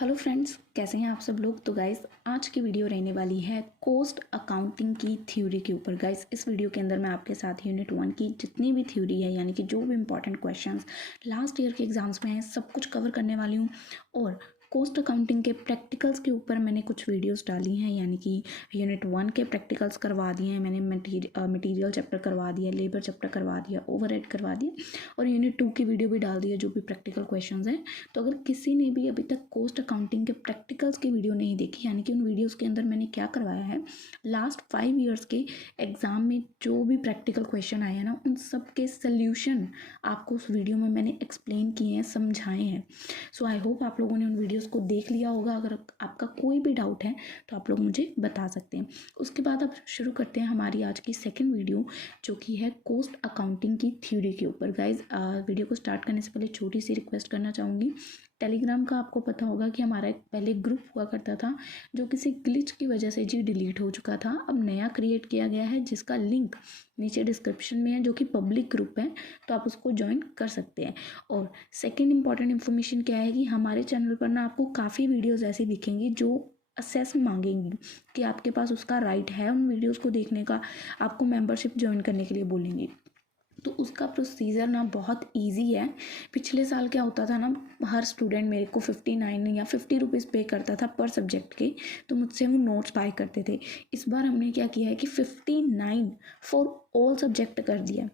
Hello friends, कैसे हैं आप सब लोग। तो गाइस, आज की वीडियो रहने वाली है कॉस्ट अकाउंटिंग की थ्योरी के ऊपर। गाइस, इस वीडियो के अंदर मैं आपके साथ यूनिट 1 की जितनी भी थ्योरी है, यानी कि जो भी इंपॉर्टेंट क्वेश्चंस लास्ट ईयर के एग्जाम्स में हैं, सब कुछ कवर करने वाली हूँ। और कॉस्ट अकाउंटिंग के प्रैक्टिकल्स के ऊपर मैंने कुछ वीडियोस डाली हैं, यानी कि यूनिट 1 के प्रैक्टिकल्स करवा दिए हैं मैंने, मटीरियल चैप्टर करवा दिया, लेबर चैप्टर करवा दिया, ओवरहेड करवा दिया, और यूनिट 2 की वीडियो भी डाल दी है जो भी प्रैक्टिकल क्वेश्चंस हैं। तो अगर किसी ने भी अभी तक कॉस्ट अकाउंटिंग के प्रैक्टिकल्स की वीडियो नहीं देखी, यानी कि उन वीडियोस के अंदर मैंने क्या करवाया है, लास्ट 5 ईयर्स के एग्जाम में जो भी प्रैक्टिकल क्वेश्चन आए हैं ना, उन सब के सल्यूशन आपको उस वीडियो में मैंने एक्सप्लेन किए हैं, समझाए हैं। सो आई होप आप लोगों ने उन वीडियोस को देख लिया होगा। अगर आपका कोई भी डाउट है तो आप लोग मुझे बता सकते हैं। उसके बाद अब शुरू करते हैं हमारी आज की सेकेंड वीडियो, जो कि है कॉस्ट अकाउंटिंग की थ्योरी के ऊपर। गाइज, वीडियो को स्टार्ट करने से पहले छोटी सी रिक्वेस्ट करना चाहूँगी। टेलीग्राम का आपको पता होगा कि हमारा एक पहले ग्रुप हुआ करता था, जो किसी ग्लिच की वजह से जी डिलीट हो चुका था। अब नया क्रिएट किया गया है, जिसका लिंक नीचे डिस्क्रिप्शन में है, जो कि पब्लिक ग्रुप है, तो आप उसको ज्वाइन कर सकते हैं। और सेकेंड इंपॉर्टेंट इन्फॉर्मेशन क्या है कि हमारे चैनल पर ना आपको काफ़ी वीडियोज़ ऐसी दिखेंगी जो असेस मांगेंगी कि आपके पास उसका राइट है उन वीडियोस को देखने का, आपको मेंबरशिप ज्वाइन करने के लिए बोलेंगी। तो उसका प्रोसीजर ना बहुत इजी है। पिछले साल क्या होता था ना, हर स्टूडेंट मेरे को 59 या 50 रुपीज़ पे करता था पर सब्जेक्ट के, तो मुझसे वो नोट्स बाय करते थे। इस बार हमने क्या किया है कि 59 फॉर ऑल सब्जेक्ट कर दिया।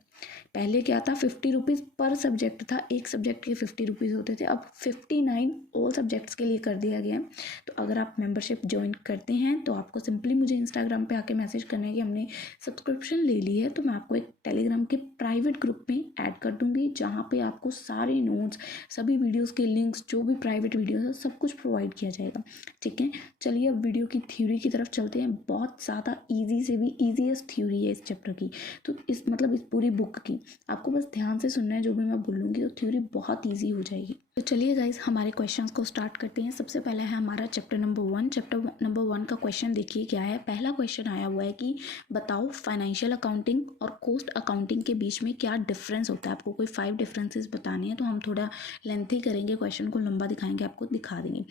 पहले क्या था, 50 रुपीज़ पर सब्जेक्ट था, एक सब्जेक्ट के 50 रुपीज़ होते थे, अब 59 ऑल सब्जेक्ट्स के लिए कर दिया गया। तो अगर आप मेंबरशिप ज्वाइन करते हैं तो आपको सिंपली मुझे इंस्टाग्राम पे आके मैसेज करना है कि हमने सब्सक्रिप्शन ले ली है, तो मैं आपको एक टेलीग्राम के प्राइवेट ग्रुप में ऐड कर दूंगी, जहाँ पे आपको सारे नोट्स, सभी वीडियोज़ के लिंक्स, जो भी प्राइवेट वीडियोज़ है, सब कुछ प्रोवाइड किया जाएगा। ठीक है, चलिए अब वीडियो की थ्योरी की तरफ चलते हैं। बहुत ज़्यादा ईजी से भी ईजीएस्ट थ्योरी है इस चैप्टर की, तो इस पूरी बुक की आपको बस ध्यान से सुनना है। जो भी मैं बोलूँगी तो थ्योरी बहुत ईजी हो जाएगी। तो चलिए गाइज, हमारे क्वेश्चंस को स्टार्ट करते हैं। सबसे पहला है हमारा चैप्टर नंबर 1। चैप्टर नंबर 1 का क्वेश्चन देखिए क्या है। पहला क्वेश्चन आया हुआ है कि बताओ फाइनेंशियल अकाउंटिंग और कॉस्ट अकाउंटिंग के बीच में क्या डिफरेंस होता है। आपको कोई 5 डिफरेंसेस बताने हैं, तो हम थोड़ा लेंथी करेंगे, क्वेश्चन को लंबा दिखाएंगे, आपको दिखा देंगे।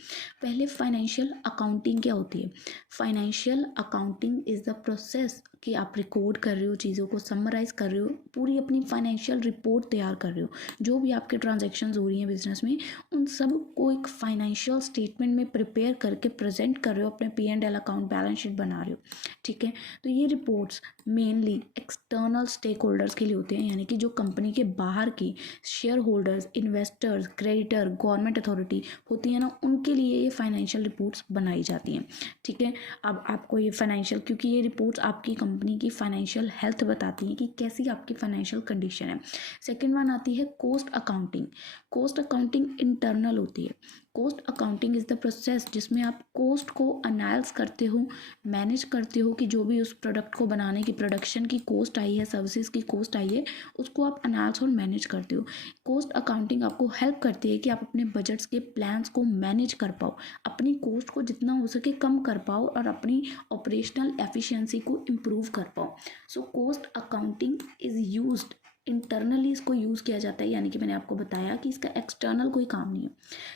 पहले फाइनेंशियल अकाउंटिंग क्या होती है। Financial accounting is the process कि आप रिकॉर्ड कर रहे हो, चीज़ों को समराइज कर रहे हो, पूरी अपनी फाइनेंशियल रिपोर्ट तैयार कर रहे हो। जो भी आपके ट्रांजैक्शंस हो रही हैं बिजनेस में, उन सब को एक फाइनेंशियल स्टेटमेंट में प्रिपेयर करके प्रेजेंट कर रहे हो, अपने P&L अकाउंट, बैलेंस शीट बना रहे हो। ठीक है, तो ये reports mainly external stakeholders के लिए होते हैं, यानी कि जो कंपनी के बाहर की share holders, investors, creditor, government authority होती है ना, उनके लिए ये फाइनेंशियल रिपोर्ट्स बनाई जाती हैं। ठीक है, अब आपको ये फाइनेंशियल, क्योंकि ये रिपोर्ट्स आपकी कंपनी की फाइनेंशियल हेल्थ बताती हैं कि कैसी आपकी फाइनेंशियल कंडीशन है। सेकेंड वन आती है cost accounting. Cost accounting internal होती है। Cost accounting is the process जिसमें आप कॉस्ट को अनालाइज करते हो, मैनेज करते हो, कि जो भी उस प्रोडक्ट को बनाने की प्रोडक्शन की कॉस्ट आई है, सर्विसेज की कॉस्ट आई है, उसको आप अनालाइज और मैनेज करते हो। कॉस्ट अकाउंटिंग आपको हेल्प करती है कि आप अपने बजट्स के प्लान्स को मैनेज कर पाओ, अपनी कॉस्ट को जितना हो सके कम कर पाओ, और अपनी ऑपरेशनल एफिशिएंसी को इम्प्रूव कर पाओ। So cost accounting is used internally, इसको यूज़ किया जाता है, यानी कि मैंने आपको बताया कि इसका एक्सटर्नल कोई काम नहीं है।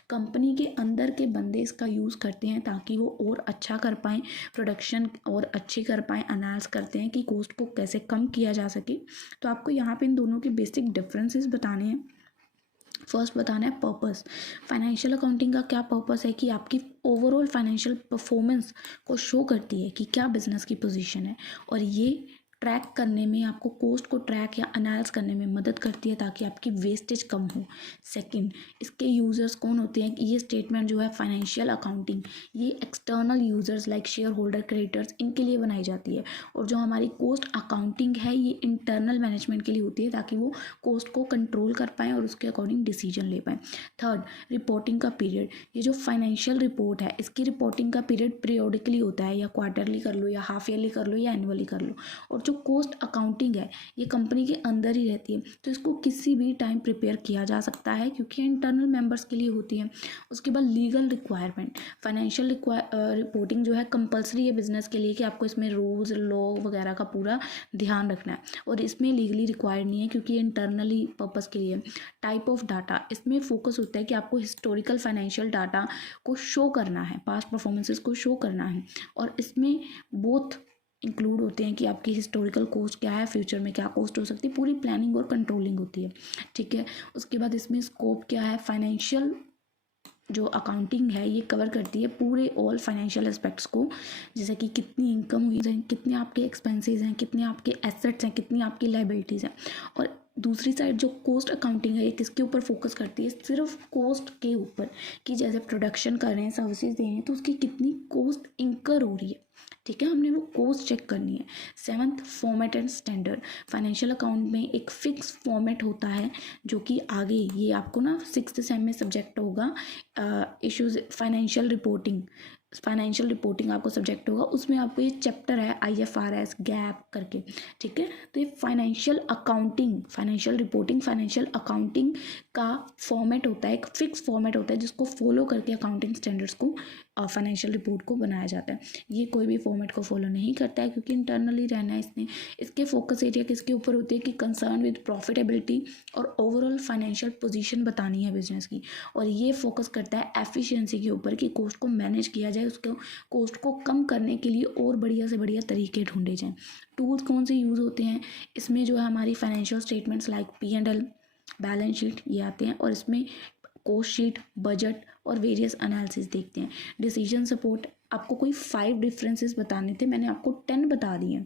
कंपनी के अंदर के बंदे इसका यूज़ करते हैं ताकि वो और अच्छा कर पाएँ, प्रोडक्शन और अच्छी कर पाएँ, अनालाइज करते हैं कि कॉस्ट को कैसे कम किया जा सके। तो आपको यहाँ पे इन दोनों के बेसिक डिफरेंसेस बताने हैं। फर्स्ट बताना है पर्पस। फाइनेंशियल अकाउंटिंग का क्या पर्पस है कि आपकी ओवरऑल फाइनेंशियल परफॉर्मेंस को शो करती है कि क्या बिजनेस की पोजीशन है, और ये ट्रैक करने में, आपको कॉस्ट को ट्रैक या एनालाइज करने में मदद करती है ताकि आपकी वेस्टेज कम हो। सेकंड, इसके यूज़र्स कौन होते हैं कि ये स्टेटमेंट जो है फाइनेंशियल अकाउंटिंग, ये external users like share holder, creditors, इनके लिए बनाई जाती है। और जो हमारी कॉस्ट अकाउंटिंग है, ये इंटरनल मैनेजमेंट के लिए होती है ताकि वो कॉस्ट को कंट्रोल कर पाएँ और उसके अकॉर्डिंग डिसीजन ले पाएँ। थर्ड, रिपोर्टिंग का पीरियड। ये जो फाइनेंशियल रिपोर्ट है, इसकी रिपोर्टिंग का पीरियड पीरियोडिकली होता है, या क्वार्टरली कर लो, या हाफ ईयरली कर लो, या एनुअली कर लो। और जो कॉस्ट अकाउंटिंग है ये कंपनी के अंदर ही रहती है, तो इसको किसी भी टाइम प्रिपेयर किया जा सकता है क्योंकि इंटरनल मेंबर्स के लिए होती है। उसके बाद लीगल रिक्वायरमेंट, फाइनेंशियल रिपोर्टिंग जो है कंपलसरी है बिजनेस के लिए कि आपको इसमें रूल्स लॉ वगैरह का पूरा ध्यान रखना है, और इसमें लीगली रिक्वायर्ड नहीं है क्योंकि इंटरनली पर्पज़ के लिए। टाइप ऑफ डाटा, इसमें फोकस होता है कि आपको हिस्टोरिकल फाइनेंशियल डाटा को शो करना है, पास्ट परफॉर्मेंसेस को शो करना है, और इसमें बोथ इंक्लूड होते हैं कि आपकी हिस्टोरिकल कॉस्ट क्या है, फ्यूचर में क्या कॉस्ट हो सकती है, पूरी प्लानिंग और कंट्रोलिंग होती है। ठीक है, उसके बाद इसमें स्कोप क्या है, फाइनेंशियल जो अकाउंटिंग है ये कवर करती है पूरे ऑल फाइनेंशियल एस्पेक्ट्स को, जैसे कि कितनी इनकम हुई है, कितने आपके एक्सपेंसेस हैं, कितने आपके एसेट्स हैं, कितनी आपकी लाइबिलिटीज़ हैं। और दूसरी साइड जो कॉस्ट अकाउंटिंग है ये किसके ऊपर फोकस करती है, सिर्फ कॉस्ट के ऊपर, कि जैसे प्रोडक्शन कर रहे हैं, सर्विसेज दे रहे हैं, तो उसकी कितनी कॉस्ट इंकर हो रही है। ठीक है, हमने वो कॉस्ट चेक करनी है। 7th format and standard, financial account में एक फिक्स फॉर्मेट होता है जो कि आगे ये आपको ना 6th सेम में सब्जेक्ट होगा, इश्यूज फाइनेंशियल रिपोर्टिंग आपको सब्जेक्ट होगा, उसमें आपको ये चैप्टर है IFRS गैप करके। ठीक है, तो ये फाइनेंशियल रिपोर्टिंग फाइनेंशियल अकाउंटिंग का फॉर्मेट होता है, एक फिक्स फॉर्मेट होता है जिसको फॉलो करके अकाउंटिंग स्टैंडर्ड्स को फाइनेंशियल रिपोर्ट को बनाया जाता है। ये कोई भी फॉर्मेट को फॉलो नहीं करता है क्योंकि इंटरनली रहना है इसने। इसके फोकस एरिया किसके ऊपर होती है कि कंसर्न विद प्रॉफिटेबिलिटी और ओवरऑल फाइनेंशियल पोजीशन बतानी है बिजनेस की, और ये फोकस करता है एफिशिएंसी के ऊपर कि कॉस्ट को मैनेज किया जाए, उसको कॉस्ट को कम करने के लिए और बढ़िया से बढ़िया तरीके ढूंढे जाएँ। टूल्स कौन से यूज़ होते हैं इसमें, जो है हमारी financial statements like P&L, balance sheet ये आते हैं, और इसमें कॉस्ट शीट, बजट और वेरियस एनालिसिस देखते हैं। डिसीजन सपोर्ट, आपको कोई 5 डिफरेंसेस बताने थे, मैंने आपको 10 बता दिए हैं।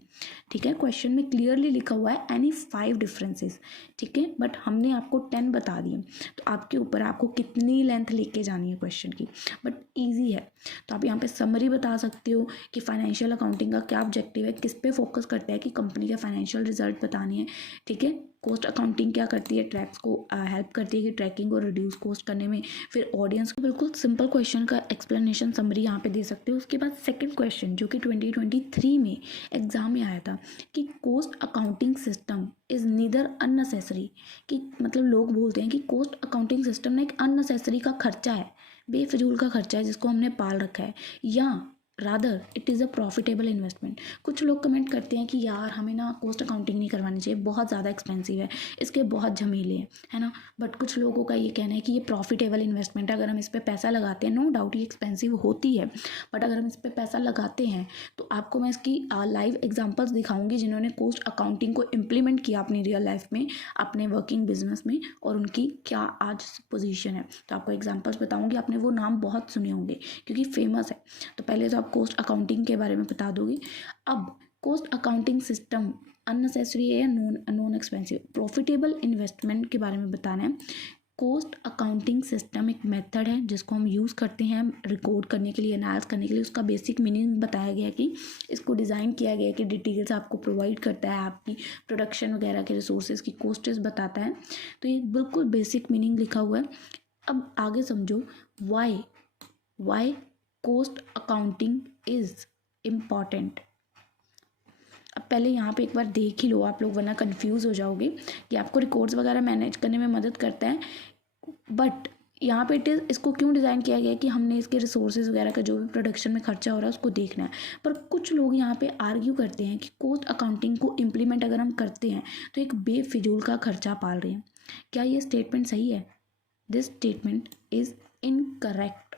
ठीक है, क्वेश्चन में क्लियरली लिखा हुआ है एनी 5 डिफरेंसेस। ठीक है, बट हमने आपको 10 बता दिए, तो आपके ऊपर आपको कितनी लेंथ लेके जानी है क्वेश्चन की, बट ईजी है। तो आप यहाँ पे समरी बता सकते हो कि फाइनेंशियल अकाउंटिंग का क्या ऑब्जेक्टिव है, किस पे फोकस करता है कि कंपनी का फाइनेंशियल रिजल्ट बतानी है। ठीक है, कॉस्ट अकाउंटिंग क्या करती है, ट्रैक्स को हेल्प करती है कि ट्रैकिंग और रिड्यूस कॉस्ट करने में। फिर ऑडियंस को बिल्कुल सिंपल क्वेश्चन का एक्सप्लेनेशन समरी यहाँ पे दे सकते हो। उसके बाद सेकंड क्वेश्चन जो कि 2023 में एग्जाम में आया था कि cost accounting system is neither unnecessary, कि मतलब लोग बोलते हैं कि कॉस्ट अकाउंटिंग सिस्टम ना एक अननेसेसरी का खर्चा है, बेफिजूल का खर्चा है जिसको हमने पाल रखा है, या rather it is a profitable investment. कुछ लोग कमेंट करते हैं कि यार हमें ना कॉस्ट अकाउंटिंग नहीं करवानी चाहिए, बहुत ज़्यादा एक्सपेंसिव है, इसके बहुत झमेले हैं, है ना। बट कुछ लोगों का ये कहना है कि ये प्रॉफिटेबल इन्वेस्टमेंट है, अगर हम इस पर पैसा लगाते हैं, नो डाउट ये एक्सपेंसिव होती है, बट अगर हम इस पर पैसा लगाते हैं तो आपको मैं इसकी लाइव एग्जाम्पल्स दिखाऊंगी जिन्होंने कॉस्ट अकाउंटिंग को इम्प्लीमेंट किया अपनी रियल लाइफ में, अपने वर्किंग बिजनेस में, और उनकी क्या आज पोजीशन है। तो आपको एग्जाम्पल्स बताऊंगी, आपने वो नाम बहुत सुने होंगे क्योंकि फेमस है। तो पहले तो आप कॉस्ट अकाउंटिंग के बारे में बता दोगे। अब कॉस्ट अकाउंटिंग सिस्टम अननेसेसरी है या नॉन एक्सपेंसिव, प्रॉफिटेबल इन्वेस्टमेंट के बारे में बताना है। कॉस्ट अकाउंटिंग सिस्टम एक मेथड है जिसको हम यूज़ करते हैं रिकॉर्ड करने के लिए, एनालाइज करने के लिए। उसका बेसिक मीनिंग बताया गया कि इसको डिज़ाइन किया गया कि डिटेल्स आपको प्रोवाइड करता है, आपकी प्रोडक्शन वगैरह के रिसोर्सेज की कॉस्टेस बताता है। तो ये बिल्कुल बेसिक मीनिंग लिखा हुआ है। अब आगे समझो why cost accounting is important. अब पहले यहाँ पे एक बार देख ही लो आप लोग, वरना कंफ्यूज हो जाओगे। कि आपको रिकॉर्ड्स वगैरह मैनेज करने में मदद करता है, बट यहाँ पे इसको क्यों डिज़ाइन किया गया है कि हमने इसके रिसोर्सेज वगैरह का जो भी प्रोडक्शन में खर्चा हो रहा है उसको देखना है। पर कुछ लोग यहाँ पे आर्ग्यू करते हैं कि कॉस्ट अकाउंटिंग को इम्प्लीमेंट अगर हम करते हैं तो एक बेफिजूल का खर्चा पाल रहे हैं। क्या ये स्टेटमेंट सही है? This statement is incorrect.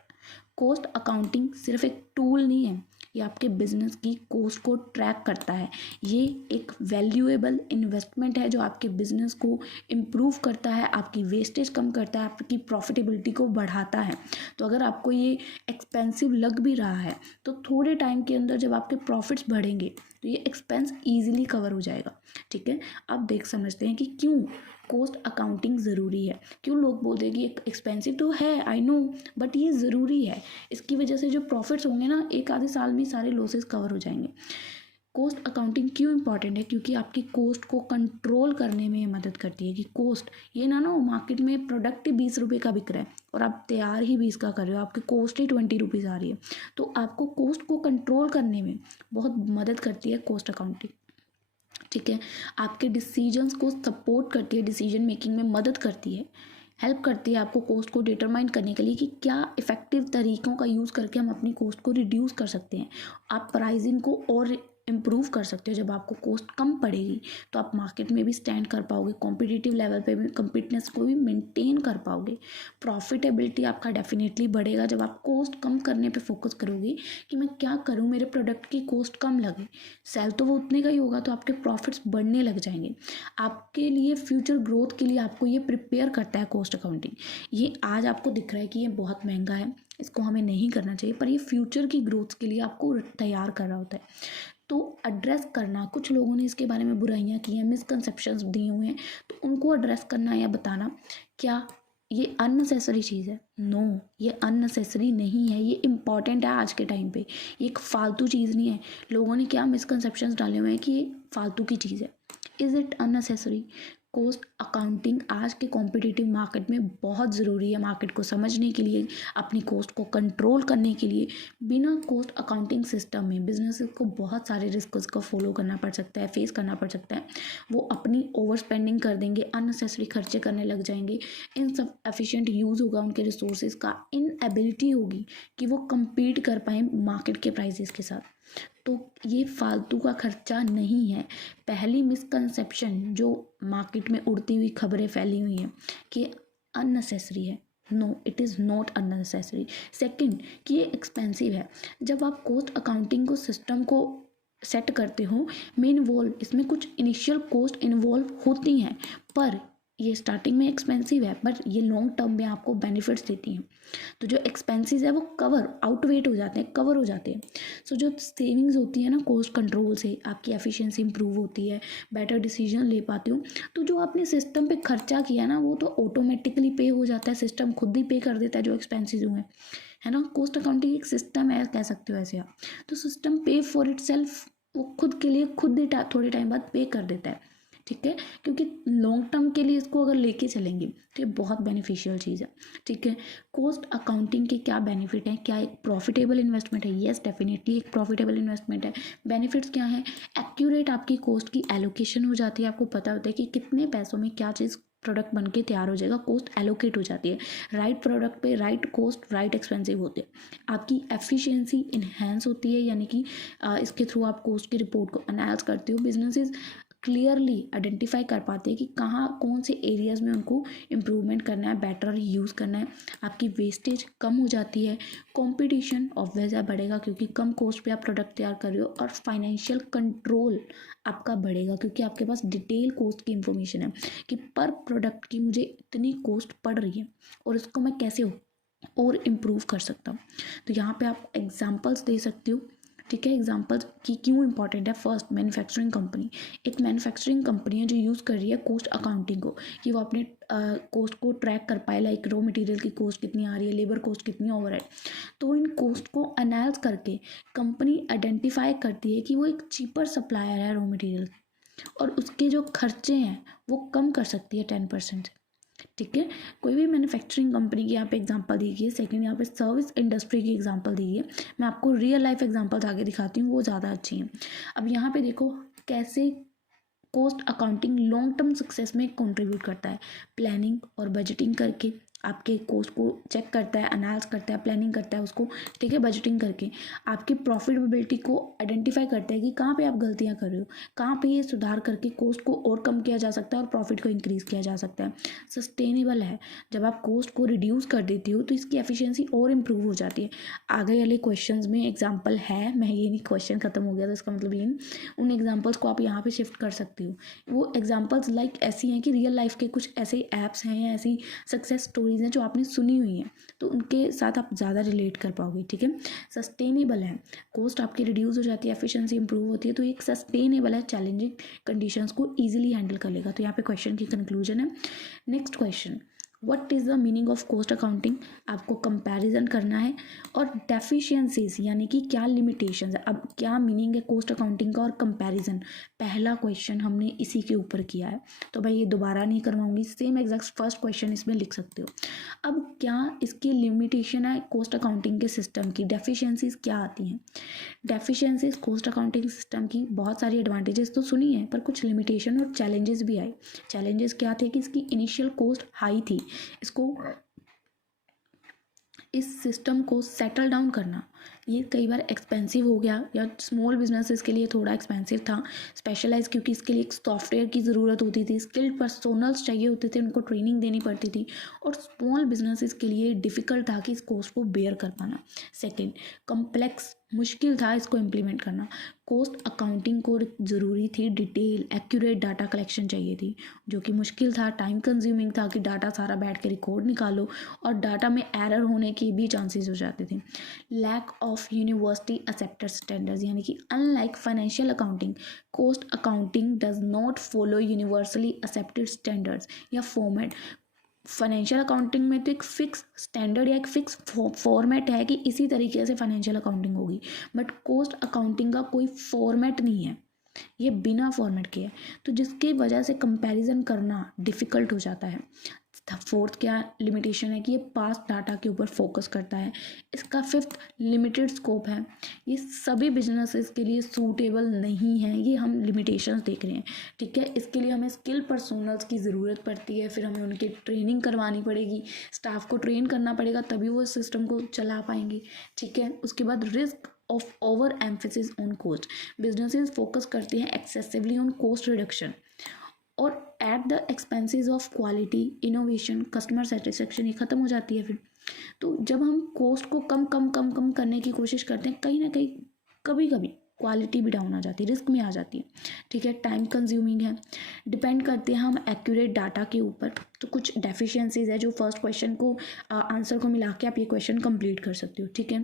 Cost accounting सिर्फ एक टूल नहीं है, ये आपके बिजनेस की कॉस्ट को ट्रैक करता है। ये एक वैल्यूएबल इन्वेस्टमेंट है जो आपके बिजनेस को इम्प्रूव करता है, आपकी वेस्टेज कम करता है, आपकी प्रॉफिटेबिलिटी को बढ़ाता है। तो अगर आपको ये एक्सपेंसिव लग भी रहा है तो थोड़े टाइम के अंदर जब आपके प्रॉफिट्स बढ़ेंगे तो ये एक्सपेंस ईजिली कवर हो जाएगा। ठीक है, अब देख समझते हैं कि क्यों कॉस्ट अकाउंटिंग ज़रूरी है। क्यों लोग बोलते हैं कि एक्सपेंसिव तो है, आई नो, बट ये ज़रूरी है। इसकी वजह से जो प्रॉफिट्स होंगे ना, एक आधे साल में सारे लॉसेस कवर हो जाएंगे। कॉस्ट अकाउंटिंग क्यों इंपॉर्टेंट है? क्योंकि आपकी कॉस्ट को कंट्रोल करने में मदद करती है। कि कॉस्ट ये ना मार्केट में प्रोडक्ट ही 20 रुपये का बिक रहा है और आप तैयार ही 20 का कर रहे हो, आपकी कॉस्ट ही 20 रुपीज़ आ रही है। तो आपको कॉस्ट को कंट्रोल करने में बहुत मदद करती है कॉस्ट अकाउंटिंग। ठीक है। आपके डिसीजंस को सपोर्ट करती है, डिसीजन मेकिंग में मदद करती है, हेल्प करती है आपको कॉस्ट को डिटरमाइन करने के लिए कि क्या इफ़ेक्टिव तरीक़ों का यूज़ करके हम अपनी कॉस्ट को रिड्यूस कर सकते हैं। आप प्राइसिंग को और इम्प्रूव कर सकते हो। जब आपको कॉस्ट कम पड़ेगी तो आप मार्केट में भी स्टैंड कर पाओगे, कॉम्पिटिटिव लेवल पे भी कम्पिटनेस को भी मेंटेन कर पाओगे। प्रॉफिटेबिलिटी आपका डेफिनेटली बढ़ेगा जब आप कॉस्ट कम करने पे फोकस करोगे कि मैं क्या करूँ मेरे प्रोडक्ट की कॉस्ट कम लगे। सेल तो वो उतने का ही होगा, तो आपके प्रॉफिट्स बढ़ने लग जाएंगे। आपके लिए फ्यूचर ग्रोथ के लिए आपको ये प्रिपेयर करता है कॉस्ट अकाउंटिंग। ये आज आपको दिख रहा है कि ये बहुत महंगा है, इसको हमें नहीं करना चाहिए, पर ये फ्यूचर की ग्रोथ के लिए आपको तैयार कर रहा होता है। तो एड्रेस करना, कुछ लोगों ने इसके बारे में बुराइयां की हैं, मिसकंसेप्शंस दिए हुए हैं, तो उनको एड्रेस करना या बताना क्या ये अननेसेसरी चीज़ है। नो, ये अननेसेसरी नहीं है, ये इम्पॉर्टेंट है आज के टाइम पे। ये एक फालतू चीज़ नहीं है। लोगों ने क्या मिसकंसेप्शंस डाले हुए हैं कि ये फालतू की चीज़ है। Is it unnecessary? Cost accounting आज के कॉम्पिटिटिव मार्केट में बहुत ज़रूरी है। मार्केट को समझने के लिए, अपनी कॉस्ट को कंट्रोल करने के लिए। बिना कॉस्ट अकाउंटिंग सिस्टम में बिजनेसेस को बहुत सारे रिस्क को फॉलो करना पड़ सकता है, फेस करना पड़ सकता है। वो अपनी ओवर स्पेंडिंग कर देंगे, अननेसेसरी खर्चे करने लग जाएंगे, इन सब एफिशिएंट यूज़ होगा उनके रिसोर्सेज का, इनएबिलिटी होगी कि वो compete कर पाएँ मार्केट के प्राइजेस के साथ। तो ये फालतू का खर्चा नहीं है। पहली मिसकंसेप्शन जो मार्केट में उड़ती हुई खबरें फैली हुई हैं कि अननेसेसरी है। No, it is not unnecessary. Second, कि ये एक्सपेंसिव है। जब आप कॉस्ट अकाउंटिंग को सिस्टम को सेट करते हो, में इन्वॉल्व, इसमें कुछ इनिशियल कॉस्ट इन्वॉल्व होती हैं, पर ये स्टार्टिंग में एक्सपेंसिव है, पर ये लॉन्ग टर्म में आपको बेनिफिट्स देती हैं। तो जो एक्सपेंसेस है वो कवर आउटवेट हो जाते हैं, कवर हो जाते हैं। सो जो सेविंग्स होती है ना कॉस्ट कंट्रोल से, आपकी एफिशिएंसी इंप्रूव होती है, बेटर डिसीजन ले पाते हो। तो जो आपने सिस्टम पे खर्चा किया ना, वो तो ऑटोमेटिकली पे हो जाता है, सिस्टम खुद ही पे कर देता है जो एक्सपेंसेस हुए हैं, है ना। कॉस्ट अकाउंटिंग एक सिस्टम है, कह सकते हो ऐसे आप। तो सिस्टम पे फॉर इट सेल्फ, वो खुद के लिए खुद ही थोड़े टाइम बाद पे कर देता है, ठीक है। क्योंकि लॉन्ग टर्म के लिए इसको अगर लेके चलेंगे तो ये बहुत बेनिफिशियल चीज़ है, ठीक है। कॉस्ट अकाउंटिंग के क्या बेनिफिट हैं? क्या एक प्रॉफिटेबल इन्वेस्टमेंट है? येस, डेफिनेटली एक प्रॉफिटेबल इन्वेस्टमेंट है। बेनिफिट्स क्या हैं? एक्यूरेट आपकी कॉस्ट की एलोकेशन हो जाती है, आपको पता होता है कि कितने पैसों में क्या चीज़ प्रोडक्ट बन के तैयार हो जाएगा, कॉस्ट एलोकेट हो जाती है। राइट प्रोडक्ट पे राइट कॉस्ट, राइट एक्सपेंसिव होते हैं। आपकी एफिशिएंसी इन्हेंस होती है, यानी कि इसके थ्रू आप कॉस्ट की रिपोर्ट को एनालाइज करते हो। बिजनेसेस क्लियरली आइडेंटिफाई कर पाते हैं कि कहाँ कौन से एरियाज़ में उनको इम्प्रूवमेंट करना है, बेटर यूज़ करना है। आपकी वेस्टेज कम हो जाती है। कंपटीशन ऑब्वियसली बढ़ेगा क्योंकि कम कॉस्ट पे आप प्रोडक्ट तैयार कर रहे हो, और फाइनेंशियल कंट्रोल आपका बढ़ेगा क्योंकि आपके पास डिटेल कॉस्ट की इंफॉर्मेशन है कि पर प्रोडक्ट की मुझे इतनी कॉस्ट पड़ रही है और इसको मैं कैसे और इम्प्रूव कर सकता हूँ। तो यहाँ पे आप एग्जांपल्स दे सकते हो, ठीक है। एग्जांपल्स की क्यों इंपॉर्टेंट है? First, manufacturing company. एक मैन्युफैक्चरिंग कंपनी है जो यूज़ कर रही है कॉस्ट अकाउंटिंग को, कि वो अपने कॉस्ट को ट्रैक कर पाए, लाइक रॉ मटेरियल की कॉस्ट कितनी आ रही है, लेबर कॉस्ट कितनी ओवरहेड। तो इन कॉस्ट को एनालाइज करके कंपनी आइडेंटिफाई करती है कि वो एक चीपर सप्लायर है रॉ मटेरियल, और उसके जो खर्चे हैं वो कम कर सकती है 10%, ठीक है। कोई भी मैन्युफैक्चरिंग कंपनी की यहाँ पे एग्जांपल दी गई है। सेकंड, यहाँ पे सर्विस इंडस्ट्री की एग्जांपल दी गई है। मैं आपको रियल लाइफ एग्जांपल्स आगे दिखाती हूँ, वो ज़्यादा अच्छी हैं। अब यहाँ पे देखो कैसे cost accounting long term success में कंट्रीब्यूट करता है। प्लानिंग और बजटिंग करके आपके कॉस्ट को चेक करता है, एनालाइज करता है, प्लानिंग करता है उसको, ठीक है। बजटिंग करके आपकी प्रॉफिटेबिलिटी को आइडेंटिफाई करता है कि कहाँ पे आप गलतियाँ कर रहे हो, कहाँ पे ये सुधार करके कॉस्ट को और कम किया जा सकता है और प्रॉफिट को इंक्रीज़ किया जा सकता है। सस्टेनेबल है, जब आप कॉस्ट को रिड्यूस कर देती हो तो इसकी एफिशिएंसी और इम्प्रूव हो जाती है। आगे वाले क्वेश्चंस में एग्जांपल है, मैं ये नहीं क्वेश्चन खत्म हो गया तो इसका मतलब ये नहीं, उन एग्जांपल्स को आप यहाँ पे शिफ्ट कर सकती हो। वो एग्जांपल्स लाइक ऐसी हैं कि रियल लाइफ के कुछ ऐसे ऐप्स हैं या ऐसी सक्सेस स्टोरीज हैं जो आपने सुनी हुई हैं, तो उनके साथ आप ज़्यादा रिलेट कर पाओगे, ठीक है। सस्टेनेबल है, कॉस्ट आपकी रिड्यूस हो जाती है, एफिशिएंसी इंप्रूव होती है, तो एक सस्टेनेबल है, चैलेंजिंग कंडीशंस को ईजिली हैंडल कर लेगा। तो यहाँ पे क्वेश्चन की कंक्लूजन है। Next question, what is the meaning of cost accounting, आपको कंपैरिजन करना है, और डेफिशिएंसीज यानी कि क्या लिमिटेशंस है। अब क्या मीनिंग है कॉस्ट अकाउंटिंग का और कंपैरिजन, पहला क्वेश्चन हमने इसी के ऊपर किया है, तो मैं ये दोबारा नहीं करवाऊंगी, सेम एग्जैक्ट फर्स्ट क्वेश्चन इसमें लिख सकते हो। अब क्या इसकी लिमिटेशन है कॉस्ट अकाउंटिंग के सिस्टम की, डेफिशिएंसीज क्या आती हैं। डेफिशिएंसीज कॉस्ट अकाउंटिंग सिस्टम की बहुत सारी एडवांटेजेस तो सुनी है, पर कुछ लिमिटेशन और चैलेंजेस भी आए। चैलेंजेस क्या थे कि इसकी इनिशियल कॉस्ट हाई थी, इसको इस सिस्टम को सेटल डाउन करना ये कई बार एक्सपेंसिव हो गया, या स्मॉल बिजनेसेस के लिए थोड़ा एक्सपेंसिव था, स्पेशलाइज क्योंकि इसके लिए एक सॉफ्टवेयर की ज़रूरत होती थी, स्किल्ड पर्सोनल्स चाहिए होते थे, उनको ट्रेनिंग देनी पड़ती थी, और स्मॉल बिजनेसेस के लिए डिफ़िकल्ट था कि इस कॉस्ट को बेयर कर पाना। सेकेंड, कम्प्लेक्स, मुश्किल था इसको इम्प्लीमेंट करना। कॉस्ट अकाउंटिंग को ज़रूरी थी डिटेल एक्यूरेट डाटा कलेक्शन चाहिए थी, जो कि मुश्किल था, टाइम कंज्यूमिंग था कि डाटा सारा बैठ के रिकॉर्ड निकालो, और डाटा में एरर होने के भी चांसेस हो जाते थे। Lack of university accepted standards, यानी कि unlike financial accounting, cost accounting does not follow universally accepted standards या फॉर्मेट। फाइनेंशियल अकाउंटिंग में तो एक फिक्स स्टैंडर्ड या एक फिक्स फॉर्मेट है कि इसी तरीके से फाइनेंशियल अकाउंटिंग होगी, बट कॉस्ट अकाउंटिंग का कोई फॉर्मेट नहीं है, ये बिना फॉर्मेट के है, तो जिसकी वजह से कंपैरिजन करना डिफ़िकल्ट हो जाता है। फोर्थ क्या लिमिटेशन है कि ये पास्ट डाटा के ऊपर फोकस करता है। इसका फिफ्थ लिमिटेड स्कोप है, ये सभी बिजनेसेस के लिए सूटेबल नहीं है, ये हम लिमिटेशंस देख रहे हैं। ठीक है, इसके लिए हमें स्किल पर्सोनल्स की ज़रूरत पड़ती है, फिर हमें उनकी ट्रेनिंग करवानी पड़ेगी, स्टाफ को ट्रेन करना पड़ेगा, तभी वो सिस्टम को चला पाएंगे। ठीक है, उसके बाद risk of over emphasis on cost, businesses focus करते हैं एक्सेसिवली ऑन कॉस्ट रिडक्शन और at the expenses of quality, innovation, customer satisfaction, ये ख़त्म हो जाती है फिर। तो जब हम कॉस्ट को कम कम कम कम करने की कोशिश करते हैं, कहीं ना कहीं कभी कभी क्वालिटी भी डाउन आ जाती है, रिस्क में आ जाती है। ठीक है, टाइम कंज्यूमिंग है, डिपेंड करते हैं हम एक्यूरेट डाटा के ऊपर। तो कुछ डेफिशिएंसीज है जो फर्स्ट क्वेश्चन को आंसर को मिला के आप ये क्वेश्चन कंप्लीट कर सकते हो। ठीक है,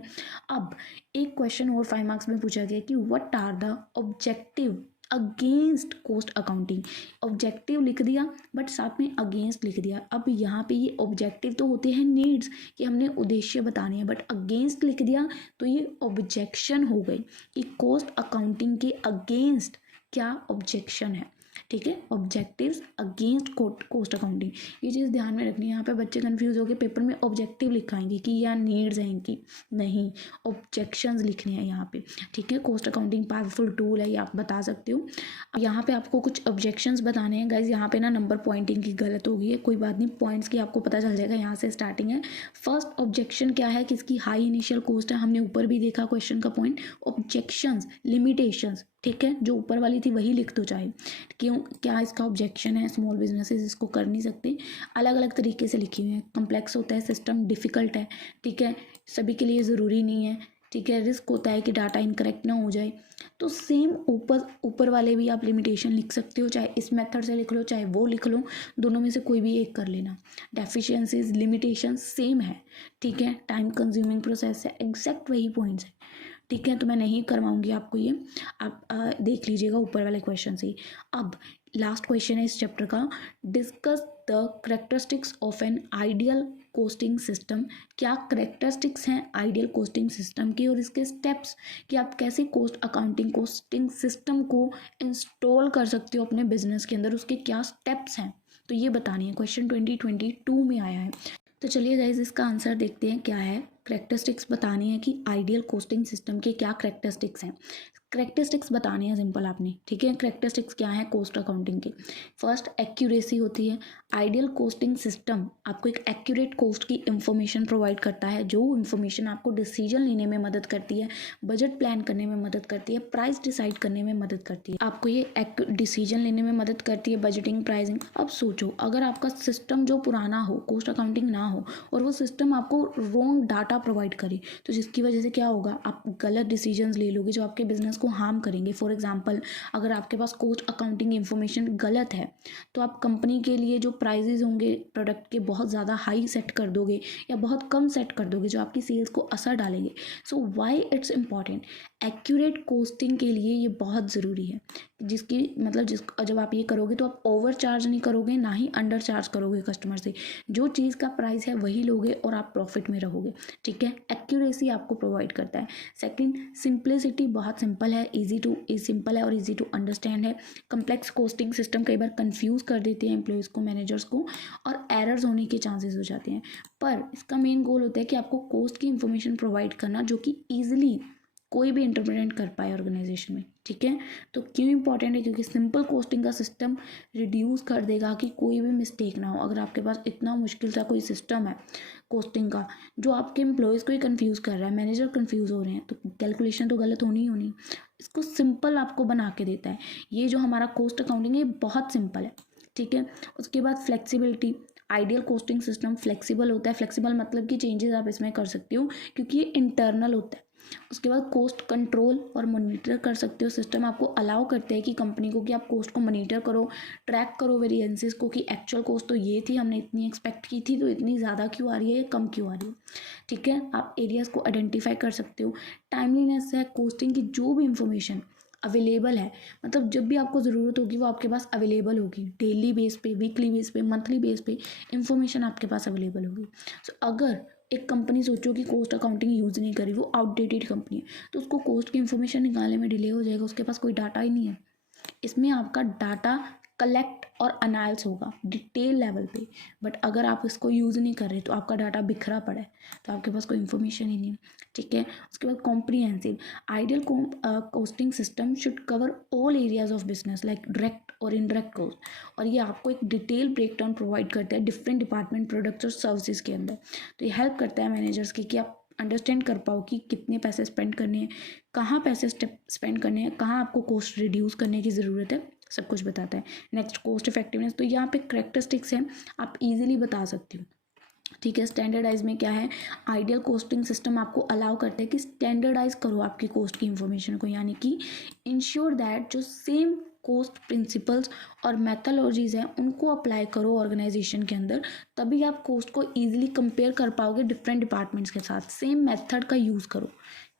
अब एक क्वेश्चन और 5 मार्क्स में पूछा गया कि what are the objective against cost accounting. Objective लिख दिया बट साथ में अगेंस्ट लिख दिया। अब यहाँ पे ये ऑब्जेक्टिव तो होते हैं नीड्स कि हमने उद्देश्य बताने हैं, बट अगेंस्ट लिख दिया तो ये ऑब्जेक्शन हो गई कि कॉस्ट अकाउंटिंग के अगेंस्ट क्या ऑब्जेक्शन है। ठीक है, ऑब्जेक्टिव्स अगेंस्ट कॉस्ट अकाउंटिंग, ये चीज़ ध्यान में रखनी है। यहाँ पे बच्चे कंफ्यूज हो गए, पेपर में ऑब्जेक्टिव लिखाएंगे कि या नीड्स हैं इनकी, नहीं, ऑब्जेक्शंस लिखने हैं यहाँ पे। ठीक है, कॉस्ट अकाउंटिंग पावरफुल टूल है, ये आप बता सकते हो। यहाँ पे आपको कुछ ऑब्जेक्शंस बताने हैं गाइज। यहाँ पे ना नंबर पॉइंटिंग की गलत हो गई है, कोई बात नहीं, पॉइंट्स की आपको पता चल जाएगा, यहाँ से स्टार्टिंग है। फर्स्ट ऑब्जेक्शन क्या है कि इसकी हाई इनिशियल कॉस्ट है, हमने ऊपर भी देखा क्वेश्चन का पॉइंट। ऑब्जेक्शंस लिमिटेशंस, ठीक है, जो ऊपर वाली थी वही लिख दो चाहे, क्यों क्या इसका ऑब्जेक्शन है, स्मॉल बिजनेसेस इसको कर नहीं सकते, अलग अलग तरीके से लिखी हुई है। कम्प्लेक्स होता है सिस्टम, डिफ़िकल्ट है, ठीक है, सभी के लिए ज़रूरी नहीं है। ठीक है, रिस्क होता है कि डाटा इनकरेक्ट ना हो जाए। तो सेम ऊपर वाले भी आप लिमिटेशन लिख सकते हो, चाहे इस मेथड से लिख लो चाहे वो लिख लो, दोनों में से कोई भी एक कर लेना। डेफिशिएंसीज लिमिटेशन सेम है। ठीक है, टाइम कंज्यूमिंग प्रोसेस है, एग्जैक्ट वही पॉइंट्स है। ठीक है, तो मैं नहीं करवाऊंगी आपको ये, आप देख लीजिएगा ऊपर वाले क्वेश्चन से। अब लास्ट क्वेश्चन है इस चैप्टर का, discuss the characteristics of an ideal costing system. क्या करेक्टरिस्टिक्स हैं आइडियल कोस्टिंग सिस्टम की और इसके स्टेप्स कि आप कैसे कॉस्ट अकाउंटिंग कोस्टिंग सिस्टम को इंस्टॉल कर सकते हो अपने बिजनेस के अंदर, उसके क्या स्टेप्स हैं, तो ये बतानी है। क्वेश्चन 2022 में आया है। तो चलिए गाइज इसका आंसर देखते हैं क्या है। करेक्टरिस्टिक्स बतानी है कि आइडियल कोस्टिंग सिस्टम के क्या करेक्टरिस्टिक्स हैं। करेक्टरिस्टिक्स बतानी है सिंपल आपने। ठीक है, करेक्टरिस्टिक्स क्या है कॉस्ट अकाउंटिंग के। फर्स्ट, एक्यूरेसी होती है। आइडियल कोस्टिंग सिस्टम आपको एक एक्यूरेट कॉस्ट की इंफॉर्मेशन प्रोवाइड करता है, जो इंफॉर्मेशन आपको डिसीजन लेने में मदद करती है, बजट प्लान करने में मदद करती है, प्राइस डिसाइड करने में मदद करती है। आपको ये डिसीजन लेने में मदद करती है, बजटिंग, प्राइसिंग। अब सोचो अगर आपका सिस्टम जो पुराना हो, कॉस्ट अकाउंटिंग ना हो, और वो सिस्टम आपको रॉन्ग डाटा डाटा प्रोवाइड करे, तो जिसकी वजह से क्या होगा, आप गलत डिसीजंस ले लोगे जो आपके बिजनेस को हार्म करेंगे। फॉर एग्जांपल, अगर आपके पास कॉस्ट अकाउंटिंग इन्फॉर्मेशन गलत है तो आप कंपनी के लिए जो प्राइजेज होंगे प्रोडक्ट के बहुत ज़्यादा हाई सेट कर दोगे या बहुत कम सेट कर दोगे, जो आपकी सेल्स को असर डालेंगे। So why it's important, accurate costing के लिए ये बहुत ज़रूरी है, जिसकी मतलब जब आप ये करोगे तो आप ओवर चार्ज नहीं करोगे, ना ही अंडर चार्ज करोगे कस्टमर से। जो चीज़ का प्राइस है वही लोगे और आप प्रॉफिट में रहोगे। ठीक है, एक्यूरेसी आपको प्रोवाइड करता है। सेकंड, सिंप्लिसिटी, बहुत सिंपल है, सिंपल है और इजी टू अंडरस्टैंड है। कम्प्लेक्स कॉस्टिंग सिस्टम कई बार कंफ्यूज कर देते हैं एम्प्लॉयज़ को, मैनेजर्स को, और एरर्स होने के चांसेस हो जाते हैं। पर इसका मेन गोल होता है कि आपको कॉस्ट की इंफॉर्मेशन प्रोवाइड करना जो कि ईजिली कोई भी इंटरप्रेट कर पाए ऑर्गेनाइजेशन में। ठीक है, तो क्यों इंपॉर्टेंट है, क्योंकि सिंपल कॉस्टिंग का सिस्टम रिड्यूस कर देगा कि कोई भी मिस्टेक ना हो। अगर आपके पास इतना मुश्किल सा कोई सिस्टम है कॉस्टिंग का जो आपके एम्प्लॉयज़ को ही कंफ्यूज कर रहा है, मैनेजर कंफ्यूज हो रहे हैं, तो कैलकुलेशन तो गलत होनी ही होनी। इसको सिंपल आपको बना के देता है। ये जो हमारा कॉस्ट अकाउंटिंग है ये बहुत सिंपल है। ठीक है, उसके बाद flexibility, ideal costing system flexible होता है। फ्लेक्सिबल मतलब कि चेंजेस आप इसमें कर सकते हो क्योंकि ये इंटरनल होता है। उसके बाद कॉस्ट कंट्रोल और मॉनिटर कर सकते हो। सिस्टम आपको अलाउ करते हैं कि कंपनी को कि आप कॉस्ट को मॉनिटर करो, ट्रैक करो वेरिएंसेस को, कि एक्चुअल कॉस्ट तो ये थी, हमने इतनी एक्सपेक्ट की थी, तो इतनी ज़्यादा क्यों आ रही है या कम क्यों आ रही है। ठीक है, आप एरियाज़ को आइडेंटिफाई कर सकते हो। टाइमलीनेस है, कॉस्टिंग की जो भी इंफॉर्मेशन अवेलेबल है, मतलब जब भी आपको ज़रूरत होगी वो आपके पास अवेलेबल होगी। डेली बेस पे, वीकली बेस पे, मंथली बेस पे इंफॉर्मेशन आपके पास अवेलेबल होगी। सो अगर एक कंपनी सोचो कि कॉस्ट अकाउंटिंग यूज़ नहीं करी, वो आउटडेटेड कंपनी है, तो उसको कॉस्ट की इन्फॉर्मेशन निकालने में डिले हो जाएगा, उसके पास कोई डाटा ही नहीं है। इसमें आपका डाटा कलेक्ट और अनालिस होगा डिटेल लेवल पे, बट अगर आप इसको यूज़ नहीं कर रहे तो आपका डाटा बिखरा पड़ा है, तो आपके पास कोई इन्फॉर्मेशन ही नहीं है। ठीक है, उसके बाद comprehensive, ideal costing system should cover all areas of business like direct और इनडायरेक्ट कॉस्ट, और ये आपको एक डिटेल ब्रेकडाउन प्रोवाइड करता है डिफरेंट डिपार्टमेंट, प्रोडक्ट्स और सर्विसेज के अंदर। तो ये हेल्प करता है मैनेजर्स की कि आप अंडरस्टैंड कर पाओ कि कितने पैसे स्पेंड करने हैं, कहाँ पैसे स्पेंड करने हैं, कहाँ आपको कॉस्ट रिड्यूस करने की ज़रूरत है, सब कुछ बताता है। नेक्स्ट, कॉस्ट इफेक्टिवनेस, तो यहाँ पे करेक्टरिस्टिक्स हैं, आप इजीली बता सकते हो। ठीक है, स्टैंडर्डाइज में क्या है, आइडियल कॉस्टिंग सिस्टम आपको अलाउ करता है कि स्टैंडर्डाइज करो आपकी कॉस्ट की इंफॉर्मेशन को, यानी कि इंश्योर दैट जो सेम कॉस्ट प्रिंसिपल्स और मैथोलॉजीज हैं उनको अप्लाई करो ऑर्गेनाइजेशन के अंदर, तभी आप कॉस्ट को ईजिली कंपेयर कर पाओगे डिफरेंट डिपार्टमेंट्स के साथ। सेम मेथड का यूज़ करो।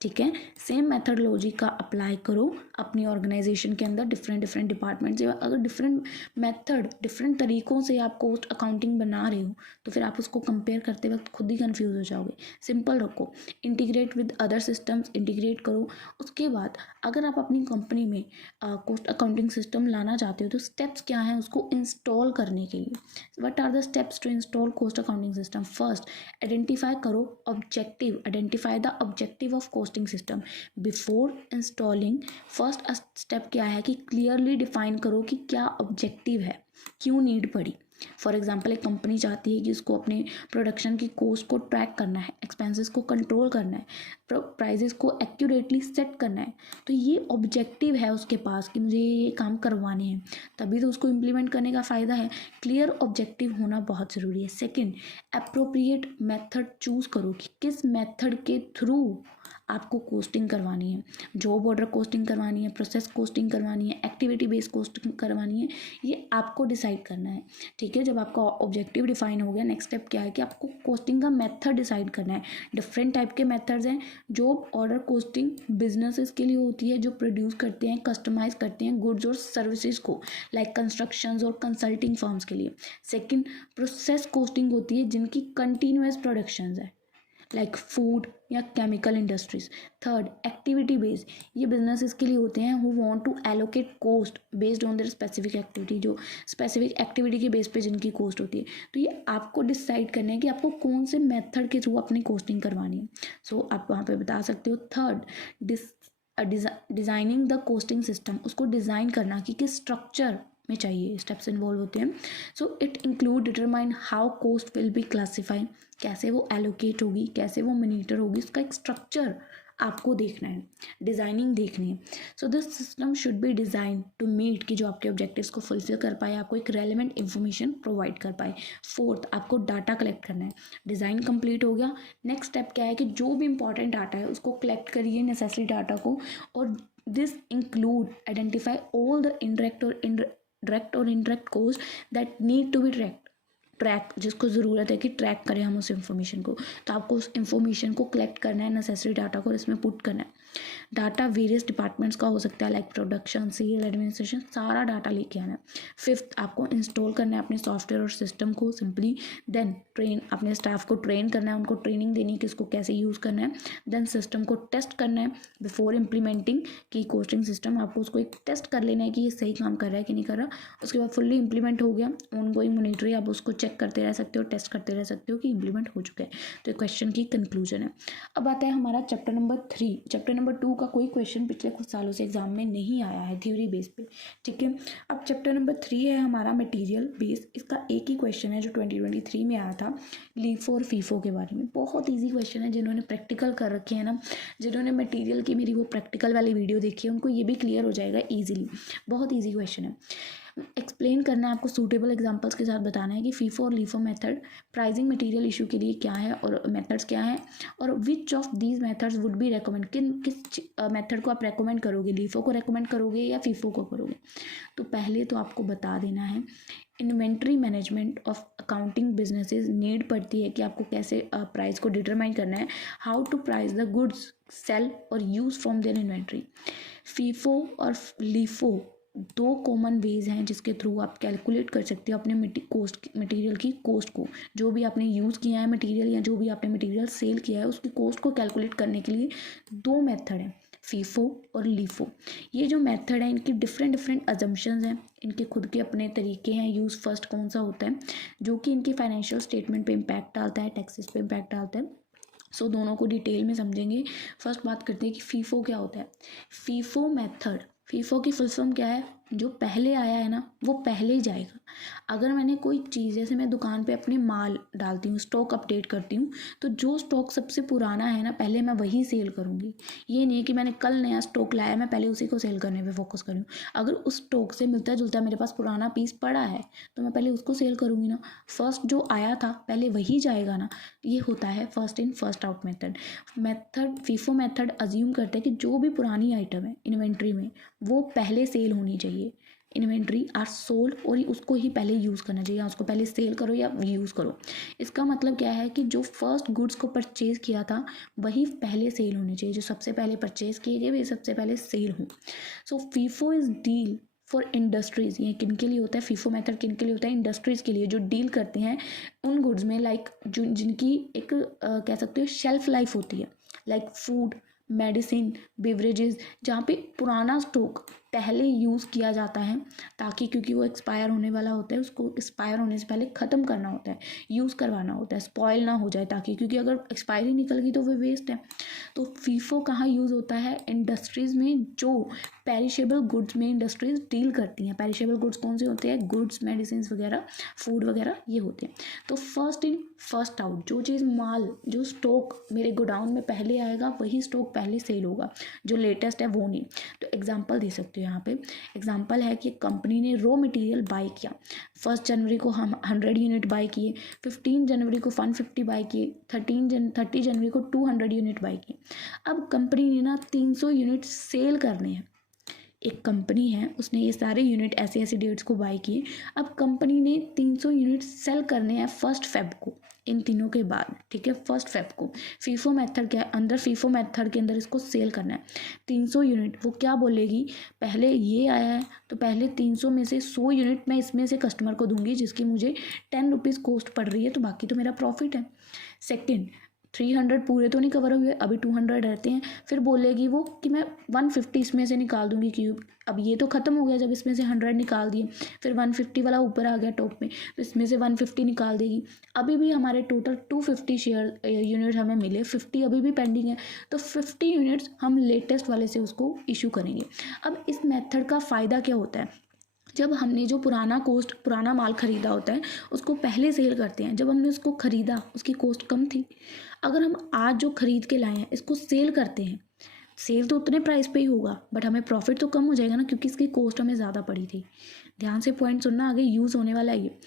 ठीक है, सेम मेथडोलॉजी का अप्लाई करो अपनी ऑर्गेनाइजेशन के अंदर, डिफरेंट डिपार्टमेंट्स। अगर डिफरेंट मेथड, डिफरेंट तरीक़ों से आप कॉस्ट अकाउंटिंग बना रहे हो तो फिर आप उसको कंपेयर करते वक्त खुद ही कंफ्यूज हो जाओगे। सिंपल रखो, integrate with other systems, integrate करो। उसके बाद अगर आप अपनी कंपनी में कॉस्ट अकाउंटिंग सिस्टम लाना चाहते हो तो स्टेप्स क्या हैं उसको इंस्टॉल करने के लिए। What are the steps to install cost accounting system. First, identify करो objective, identify the objective of costing system before installing. First step क्या है कि क्लियरली डिफाइन करो कि क्या ऑब्जेक्टिव है, क्यों नीड पड़ी। फॉर एग्जाम्पल, एक कंपनी चाहती है कि उसको अपने प्रोडक्शन की कॉस्ट को ट्रैक करना है, एक्सपेंसेस को कंट्रोल करना है, प्राइजेस को एक्यूरेटली सेट करना है, तो ये ऑब्जेक्टिव है उसके पास कि मुझे ये काम करवाने हैं, तभी तो उसको इम्प्लीमेंट करने का फ़ायदा है। क्लियर ऑब्जेक्टिव होना बहुत ज़रूरी है। सेकेंड, अप्रोप्रिएट मेथड चूज़ करो कि किस मेथड के थ्रू आपको कॉस्टिंग करवानी है, जॉब ऑर्डर कॉस्टिंग करवानी है, प्रोसेस कॉस्टिंग करवानी है, एक्टिविटी बेस्ड कॉस्टिंग करवानी है, ये आपको डिसाइड करना है। ठीक है, जब आपका ऑब्जेक्टिव डिफाइन हो गया, नेक्स्ट स्टेप क्या है कि आपको कॉस्टिंग का मेथड डिसाइड करना है। डिफरेंट टाइप के मेथड्स हैं। जॉब ऑर्डर कॉस्टिंग बिजनेसेस के लिए होती है जो प्रोड्यूस करते हैं, कस्टमाइज करते हैं गुड्स और सर्विसेज को, लाइक कंस्ट्रक्शंस और कंसल्टिंग फर्म्स के लिए। सेकंड, प्रोसेस कॉस्टिंग होती है जिनकी कंटिन्यूअस प्रोडक्शंस है, लाइक फूड या chemical industries. Third, activity based, ये बिजनेसेस के लिए होते हैं who want to allocate cost based on their specific activity, जो स्पेसिफिक एक्टिविटी के बेस पे जिनकी कॉस्ट होती है। तो ये आपको डिसाइड करना है कि आपको कौन से मेथड के थ्रू अपनी कॉस्टिंग करवानी है। सो आप वहाँ पे बता सकते हो। Third, designing the costing system, उसको डिज़ाइन करना कि किस स्ट्रक्चर में चाहिए, स्टेप्स इन्वॉल्व होते हैं। So it include determine how cost will be classify, कैसे वो एलोकेट होगी, कैसे वो मॉनिटर होगी, उसका एक स्ट्रक्चर आपको देखना है, डिज़ाइनिंग देखनी है। So this system should be design to meet कि जो आपके ऑब्जेक्टिव्स को फुलफिल कर पाए, आपको एक रेलिवेंट इन्फॉर्मेशन प्रोवाइड कर पाए। फोर्थ, आपको डाटा कलेक्ट करना है। डिज़ाइन कंप्लीट हो गया। नेक्स्ट स्टेप क्या है कि जो भी इंपॉर्टेंट डाटा है उसको कलेक्ट करिए, नेसेसरी डाटा को, और this include identify all the direct और indirect cost that need to be track, जिसको ज़रूरत है कि ट्रैक करें हम उस इन्फॉर्मेशन को। तो आपको उस इन्फॉर्मेशन को कलेक्ट करना है, नेसेसरी डाटा को इसमें पुट करना है। डाटा वेरियस डिपार्टमेंट्स का हो सकता है, लाइक प्रोडक्शन, सेल, एडमिनिस्ट्रेशन, सारा डाटा लेके आना है। फिफ्थ, आपको इंस्टॉल करना है अपने सॉफ्टवेयर और सिस्टम को सिंपली। देन ट्रेन, अपने स्टाफ को ट्रेन करना है, उनको ट्रेनिंग देनी है कि इसको कैसे यूज़ करना है। देन सिस्टम को टेस्ट करना है बिफोर इम्प्लीमेंटिंग की कोस्टिंग सिस्टम, आपको उसको एक टेस्ट कर लेना है कि ये सही काम कर रहा है कि नहीं कर रहा। उसके बाद फुल्ली इंप्लीमेंट हो गया, ऑन गोइंग मॉनिटरिंग, आप उसको चेक करते रह सकते हो, टेस्ट करते रह सकते हो कि इंप्लीमेंट हो चुका है। तो क्वेश्चन की कंक्लूजन है। अब आता है हमारा चैप्टर नंबर 3। चैप्टर नंबर 2 का कोई क्वेश्चन पिछले कुछ सालों से एग्जाम में नहीं आया है थ्योरी बेस पे, ठीक है। अब चैप्टर नंबर 3 है हमारा मटेरियल बेस। इसका एक ही क्वेश्चन है जो 2023 में आया था, लीफो और फीफो के बारे में। बहुत ईजी क्वेश्चन है, जिन्होंने प्रैक्टिकल कर रखे हैं ना, जिन्होंने मटेरियल की मेरी वो प्रैक्टिकल वाली वीडियो देखी है, उनको ये भी क्लियर हो जाएगा ईजिली। बहुत ईजी क्वेश्चन है। एक्सप्लेन करना है आपको, सूटेबल एग्जांपल्स के साथ बताना है कि फीफो और LIFO method pricing material issue के लिए क्या है और मेथड्स क्या हैं, और which of these methods would be recommend, किस मेथड को आप रेकमेंड करोगे, लीफो को रेकमेंड करोगे या फीफो को करोगे। तो पहले तो आपको बता देना है, inventory management of accounting businesses need पड़ती है कि आपको कैसे प्राइस को डिटरमाइन करना है, how to price the goods sale और use from their inventory. FIFO और लीफो दो कॉमन वेज हैं जिसके थ्रू आप कैलकुलेट कर सकते हो अपने मटेरियल की कॉस्ट को। जो भी आपने यूज़ किया है मटेरियल या जो भी आपने मटेरियल सेल किया है उसकी कॉस्ट को कैलकुलेट करने के लिए दो मेथड हैं, फीफो और लीफो। ये जो मेथड है इनकी डिफरेंट अजम्पशंस हैं, इनके खुद के अपने तरीके हैं। यूज़ फर्स्ट कौन सा होता है जो कि इनकी फाइनेंशियल स्टेटमेंट पे इम्पैक्ट डालता है, टैक्सेस पे इम्पैक्ट डालता है। सो दोनों को डिटेल में समझेंगे। फर्स्ट बात करते हैं कि फीफो क्या होता है। फीफो मेथड, फीफो की फुल फॉर्म क्या है, जो पहले आया है ना वो पहले ही जाएगा। अगर मैंने कोई चीज़, जैसे मैं दुकान पे अपने माल डालती हूँ, स्टॉक अपडेट करती हूँ, तो जो स्टॉक सबसे पुराना है ना पहले मैं वही सेल करूँगी। ये नहीं है कि मैंने कल नया स्टॉक लाया मैं पहले उसी को सेल करने पे फोकस करूँ। अगर उस स्टॉक से मिलता जुलता मेरे पास पुराना पीस पड़ा है तो मैं पहले उसको सेल करूँगी ना। फर्स्ट जो आया था पहले वही जाएगा ना। ये होता है first in first out method. FIFO method assume करते हैं कि जो भी पुरानी आइटम है इन्वेंट्री में वो पहले सेल होनी चाहिए। इन्वेंट्री आर सोल्ड और उसको ही पहले यूज़ करना चाहिए, या उसको पहले सेल करो या यूज़ करो। इसका मतलब क्या है कि जो फर्स्ट गुड्स को परचेज किया था वही पहले सेल होनी चाहिए, जो सबसे पहले परचेज किए गए वे सबसे पहले सेल हो। So FIFO is deal for industries. ये किन के लिए होता है, फीफो मेथड किन के लिए होता है, इंडस्ट्रीज के लिए जो डील करते हैं उन गुड्स में, लाइक जो जिनकी एक कह सकते हो शेल्फ लाइफ होती है, लाइक फूड, मेडिसिन, बेवरेजेस, जहाँ पे पुराना स्टॉक पहले यूज़ किया जाता है ताकि, क्योंकि वो एक्सपायर होने वाला होता है, उसको एक्सपायर होने से पहले ख़त्म करना होता है, यूज़ करवाना होता है, स्पॉयल ना हो जाए ताकि, क्योंकि अगर एक्सपायरी निकल गई तो वो वेस्ट है। तो फीफो कहाँ यूज़ होता है, इंडस्ट्रीज़ में, जो पेरिशेबल गुड्स में इंडस्ट्रीज डील करती हैं। पेरिशेबल गुड्स कौन से होते हैं, गुड्स, मेडिसिन वगैरह, फूड वगैरह ये होते हैं। तो फर्स्ट इन फर्स्ट आउट, जो चीज़ माल, जो स्टॉक मेरे गोडाउन में पहले आएगा वही स्टॉक पहले सेल होगा, जो लेटेस्ट है वो नहीं। तो एग्जांपल दे सकते हो यहाँ पे। एग्जांपल है कि कंपनी ने रॉ मटेरियल बाय किया, 1 जनवरी को हम 100 यूनिट बाय किए, 15 जनवरी को 150 बाय किए, 30 जनवरी को 200 यूनिट बाय किए। अब कंपनी ने ना 300 यूनिट सेल करने हैं। एक कंपनी है उसने ये सारे यूनिट ऐसे ऐसे डेट्स को बाय किए। अब कंपनी ने 300 यूनिट सेल करने हैं 1 फेब को, इन तीनों के बाद, ठीक है, 1 फेब को। फीफो मेथड क्या है, अंदर फीफो मेथड के अंदर इसको सेल करना है 300 यूनिट। वो क्या बोलेगी, पहले ये आया है तो पहले 300 में से 100 यूनिट मैं इसमें से कस्टमर को दूंगी जिसकी मुझे 10 रुपीज़ कॉस्ट पड़ रही है, तो बाकी तो मेरा प्रॉफिट है। सेकेंड, 300 पूरे तो नहीं कवर हुए, अभी 200 रहते हैं। फिर बोलेगी वो कि मैं 150 इसमें से निकाल दूंगी क्यूब। अब ये तो ख़त्म हो गया जब इसमें से 100 निकाल दिए, फिर 150 वाला ऊपर आ गया टॉप में, तो इसमें से 150 निकाल देगी। अभी भी हमारे टोटल 250 शेयर यूनिट हमें मिले, 50 अभी भी पेंडिंग है, तो 50 यूनिट्स हम लेटेस्ट वाले से उसको इशू करेंगे। अब इस मेथड का फ़ायदा क्या होता है, जब हमने जो पुराना माल ख़रीदा होता है उसको पहले सेल करते हैं। जब हमने उसको ख़रीदा उसकी कॉस्ट कम थी। अगर हम आज जो ख़रीद के लाए हैं इसको सेल करते हैं, सेल तो उतने प्राइस पे ही होगा बट हमें प्रॉफिट तो कम हो जाएगा ना, क्योंकि इसकी कॉस्ट हमें ज़्यादा पड़ी थी। ध्यान से पॉइंट सुनना, आगे यूज़ होने वाला है ये।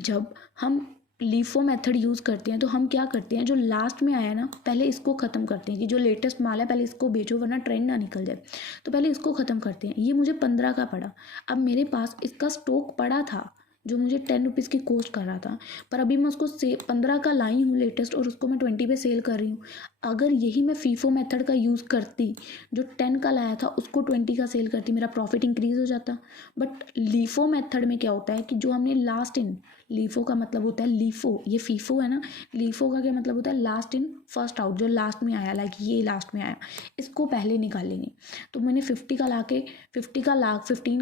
जब हम लीफो मेथड यूज़ करते हैं तो हम क्या करते हैं, जो लास्ट में आया ना पहले इसको ख़त्म करते हैं कि जो लेटेस्ट माल है पहले इसको बेचो वरना ट्रेंड ना निकल जाए। तो पहले इसको ख़त्म करते हैं। ये मुझे 15 का पड़ा। अब मेरे पास इसका स्टॉक पड़ा था जो मुझे 10 रुपीज़ की कॉस्ट कर रहा था, पर अभी मैं उसको 15 का लाई हूँ लेटेस्ट और उसको मैं 20 पे सेल कर रही हूँ। अगर यही मैं फीफो मेथड का यूज़ करती, जो 10 का लाया था उसको 20 का सेल करती, मेरा प्रॉफिट इंक्रीज़ हो जाता। बट लीफो मेथड में क्या होता है कि जो हमने लास्ट इन, लीफो का मतलब होता है लीफो, ये फीफो है ना, लीफो का क्या मतलब होता है, लास्ट इन फर्स्ट आउट, जो लास्ट में आया, लाइक ये लास्ट में आया इसको पहले निकालेंगे। तो मैंने 50 का ला के 15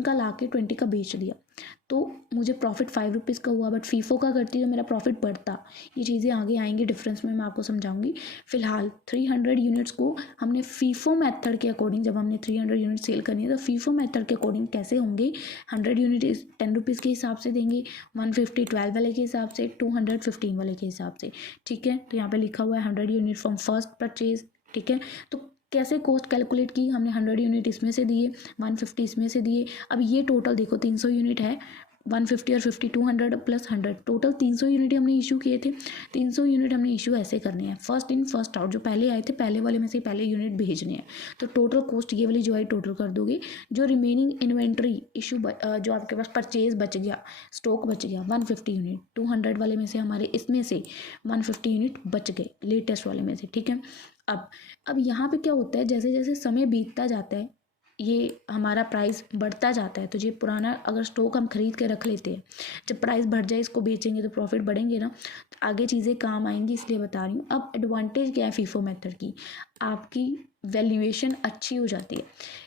का ला के 20 का बेच दिया, तो मुझे प्रॉफिट 5 रुपीज़ का हुआ। बट फीफो का करती तो मेरा प्रॉफिट बढ़ता। ये चीज़ें आगे आएंगी डिफरेंस में, मैं आपको समझाऊंगी। फिलहाल 300 यूनिट्स को हमने फीफो मेथड के अकॉर्डिंग, जब हमने 300 यूनिट सेल करनी है तो फीफो मेथड के अकॉर्डिंग कैसे होंगे, 100 यूनिट 10 रुपीज़ के हिसाब से देंगे, 150 12 वाले के हिसाब से, 200 15 वाले के हिसाब से। ठीक है, तो यहाँ पे लिखा हुआ है 100 यूनिट फ्रॉम फर्स्ट परचेज। ठीक है, तो कैसे कॉस्ट कैलकुलेट की, हमने 100 यूनिट इसमें से दिए, 150 इसमें से दिए। अब ये टोटल देखो 300 यूनिट है, 150 और 50 200 प्लस 100, टोटल 300 यूनिट हमने इशू किए थे। 300 यूनिट हमने इशू ऐसे करने हैं, फर्स्ट इन फर्स्ट आउट, जो पहले आए थे पहले वाले में से पहले यूनिट भेजने हैं। तो टोटल कॉस्ट ये वाली जो है टोटल कर दोगे, जो रिमेनिंग इन्वेंट्री इशू जो आपके पास परचेज बच गया, स्टॉक बच गया 150 यूनिट, 200 वाले में से हमारे इसमें से 150 यूनिट बच गए लेटेस्ट वाले में से। ठीक है, अब यहाँ पे क्या होता है, जैसे जैसे समय बीतता जाता है ये हमारा प्राइस बढ़ता जाता है। तो ये पुराना अगर स्टॉक हम खरीद के रख लेते हैं, जब प्राइस बढ़ जाए इसको बेचेंगे तो प्रॉफिट बढ़ेंगे ना, तो आगे चीज़ें काम आएंगी, इसलिए बता रही हूँ। अब एडवांटेज क्या है फीफो मेथड की, आपकी वैल्यूएशन अच्छी हो जाती है।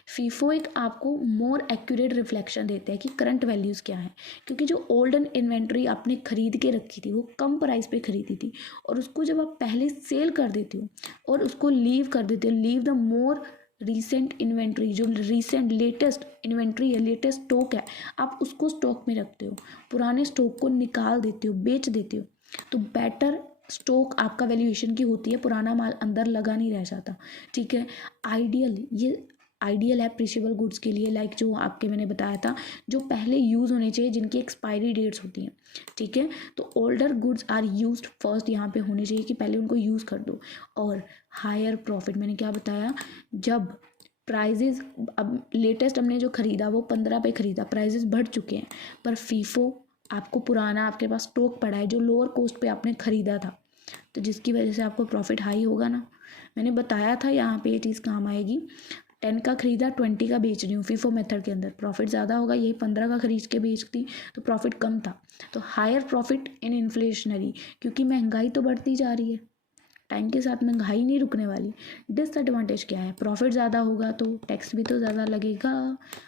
फीफो एक आपको मोर एक्यूरेट रिफ्लेक्शन देता है कि करंट वैल्यूज़ क्या है, क्योंकि जो ओल्डन इन्वेंट्री आपने खरीद के रखी थी वो कम प्राइस पे खरीदी थी, और उसको जब आप पहले सेल कर देते हो और उसको लीव कर देते हो, leave the more recent inventory, जो रीसेंट लेटेस्ट इन्वेंट्री है, लेटेस्ट स्टॉक है, आप उसको स्टॉक में रखते हो, पुराने स्टॉक को निकाल देते हो, बेच देते हो, तो बेटर स्टॉक आपका वैल्यूएशन की होती है, पुराना माल अंदर लगा नहीं रह जाता। ठीक है, ये आइडियल है प्रिशेबल गुड्स के लिए, लाइक जो आपके मैंने बताया था, जो पहले यूज़ होने चाहिए, जिनकी एक्सपायरी डेट्स होती हैं। ठीक है, तो older goods are used first, यहाँ पे होने चाहिए कि पहले उनको यूज़ कर दो। और हायर प्रॉफिट, मैंने क्या बताया, जब प्राइजेज, अब लेटेस्ट हमने जो ख़रीदा वो 15 पे ख़रीदा, प्राइजेज बढ़ चुके हैं, पर फीफो आपको पुराना आपके पास स्टॉक पड़ा है जो लोअर कॉस्ट पे आपने ख़रीदा था, तो जिसकी वजह से आपको प्रॉफिट हाई होगा ना। मैंने बताया था यहाँ पे ये चीज़ काम आएगी। 10 का खरीदा 20 का बेच रही हूँ फीफो मेथड के अंदर, प्रॉफिट ज़्यादा होगा। यही 15 का खरीद के बेचती तो प्रॉफिट कम था। तो हायर प्रॉफिट इन इन्फ्लेशनरी, क्योंकि महंगाई तो बढ़ती जा रही है, टाइम के साथ महंगाई नहीं रुकने वाली। डिसएडवांटेज क्या है, प्रॉफिट ज़्यादा होगा तो टैक्स भी तो ज़्यादा लगेगा,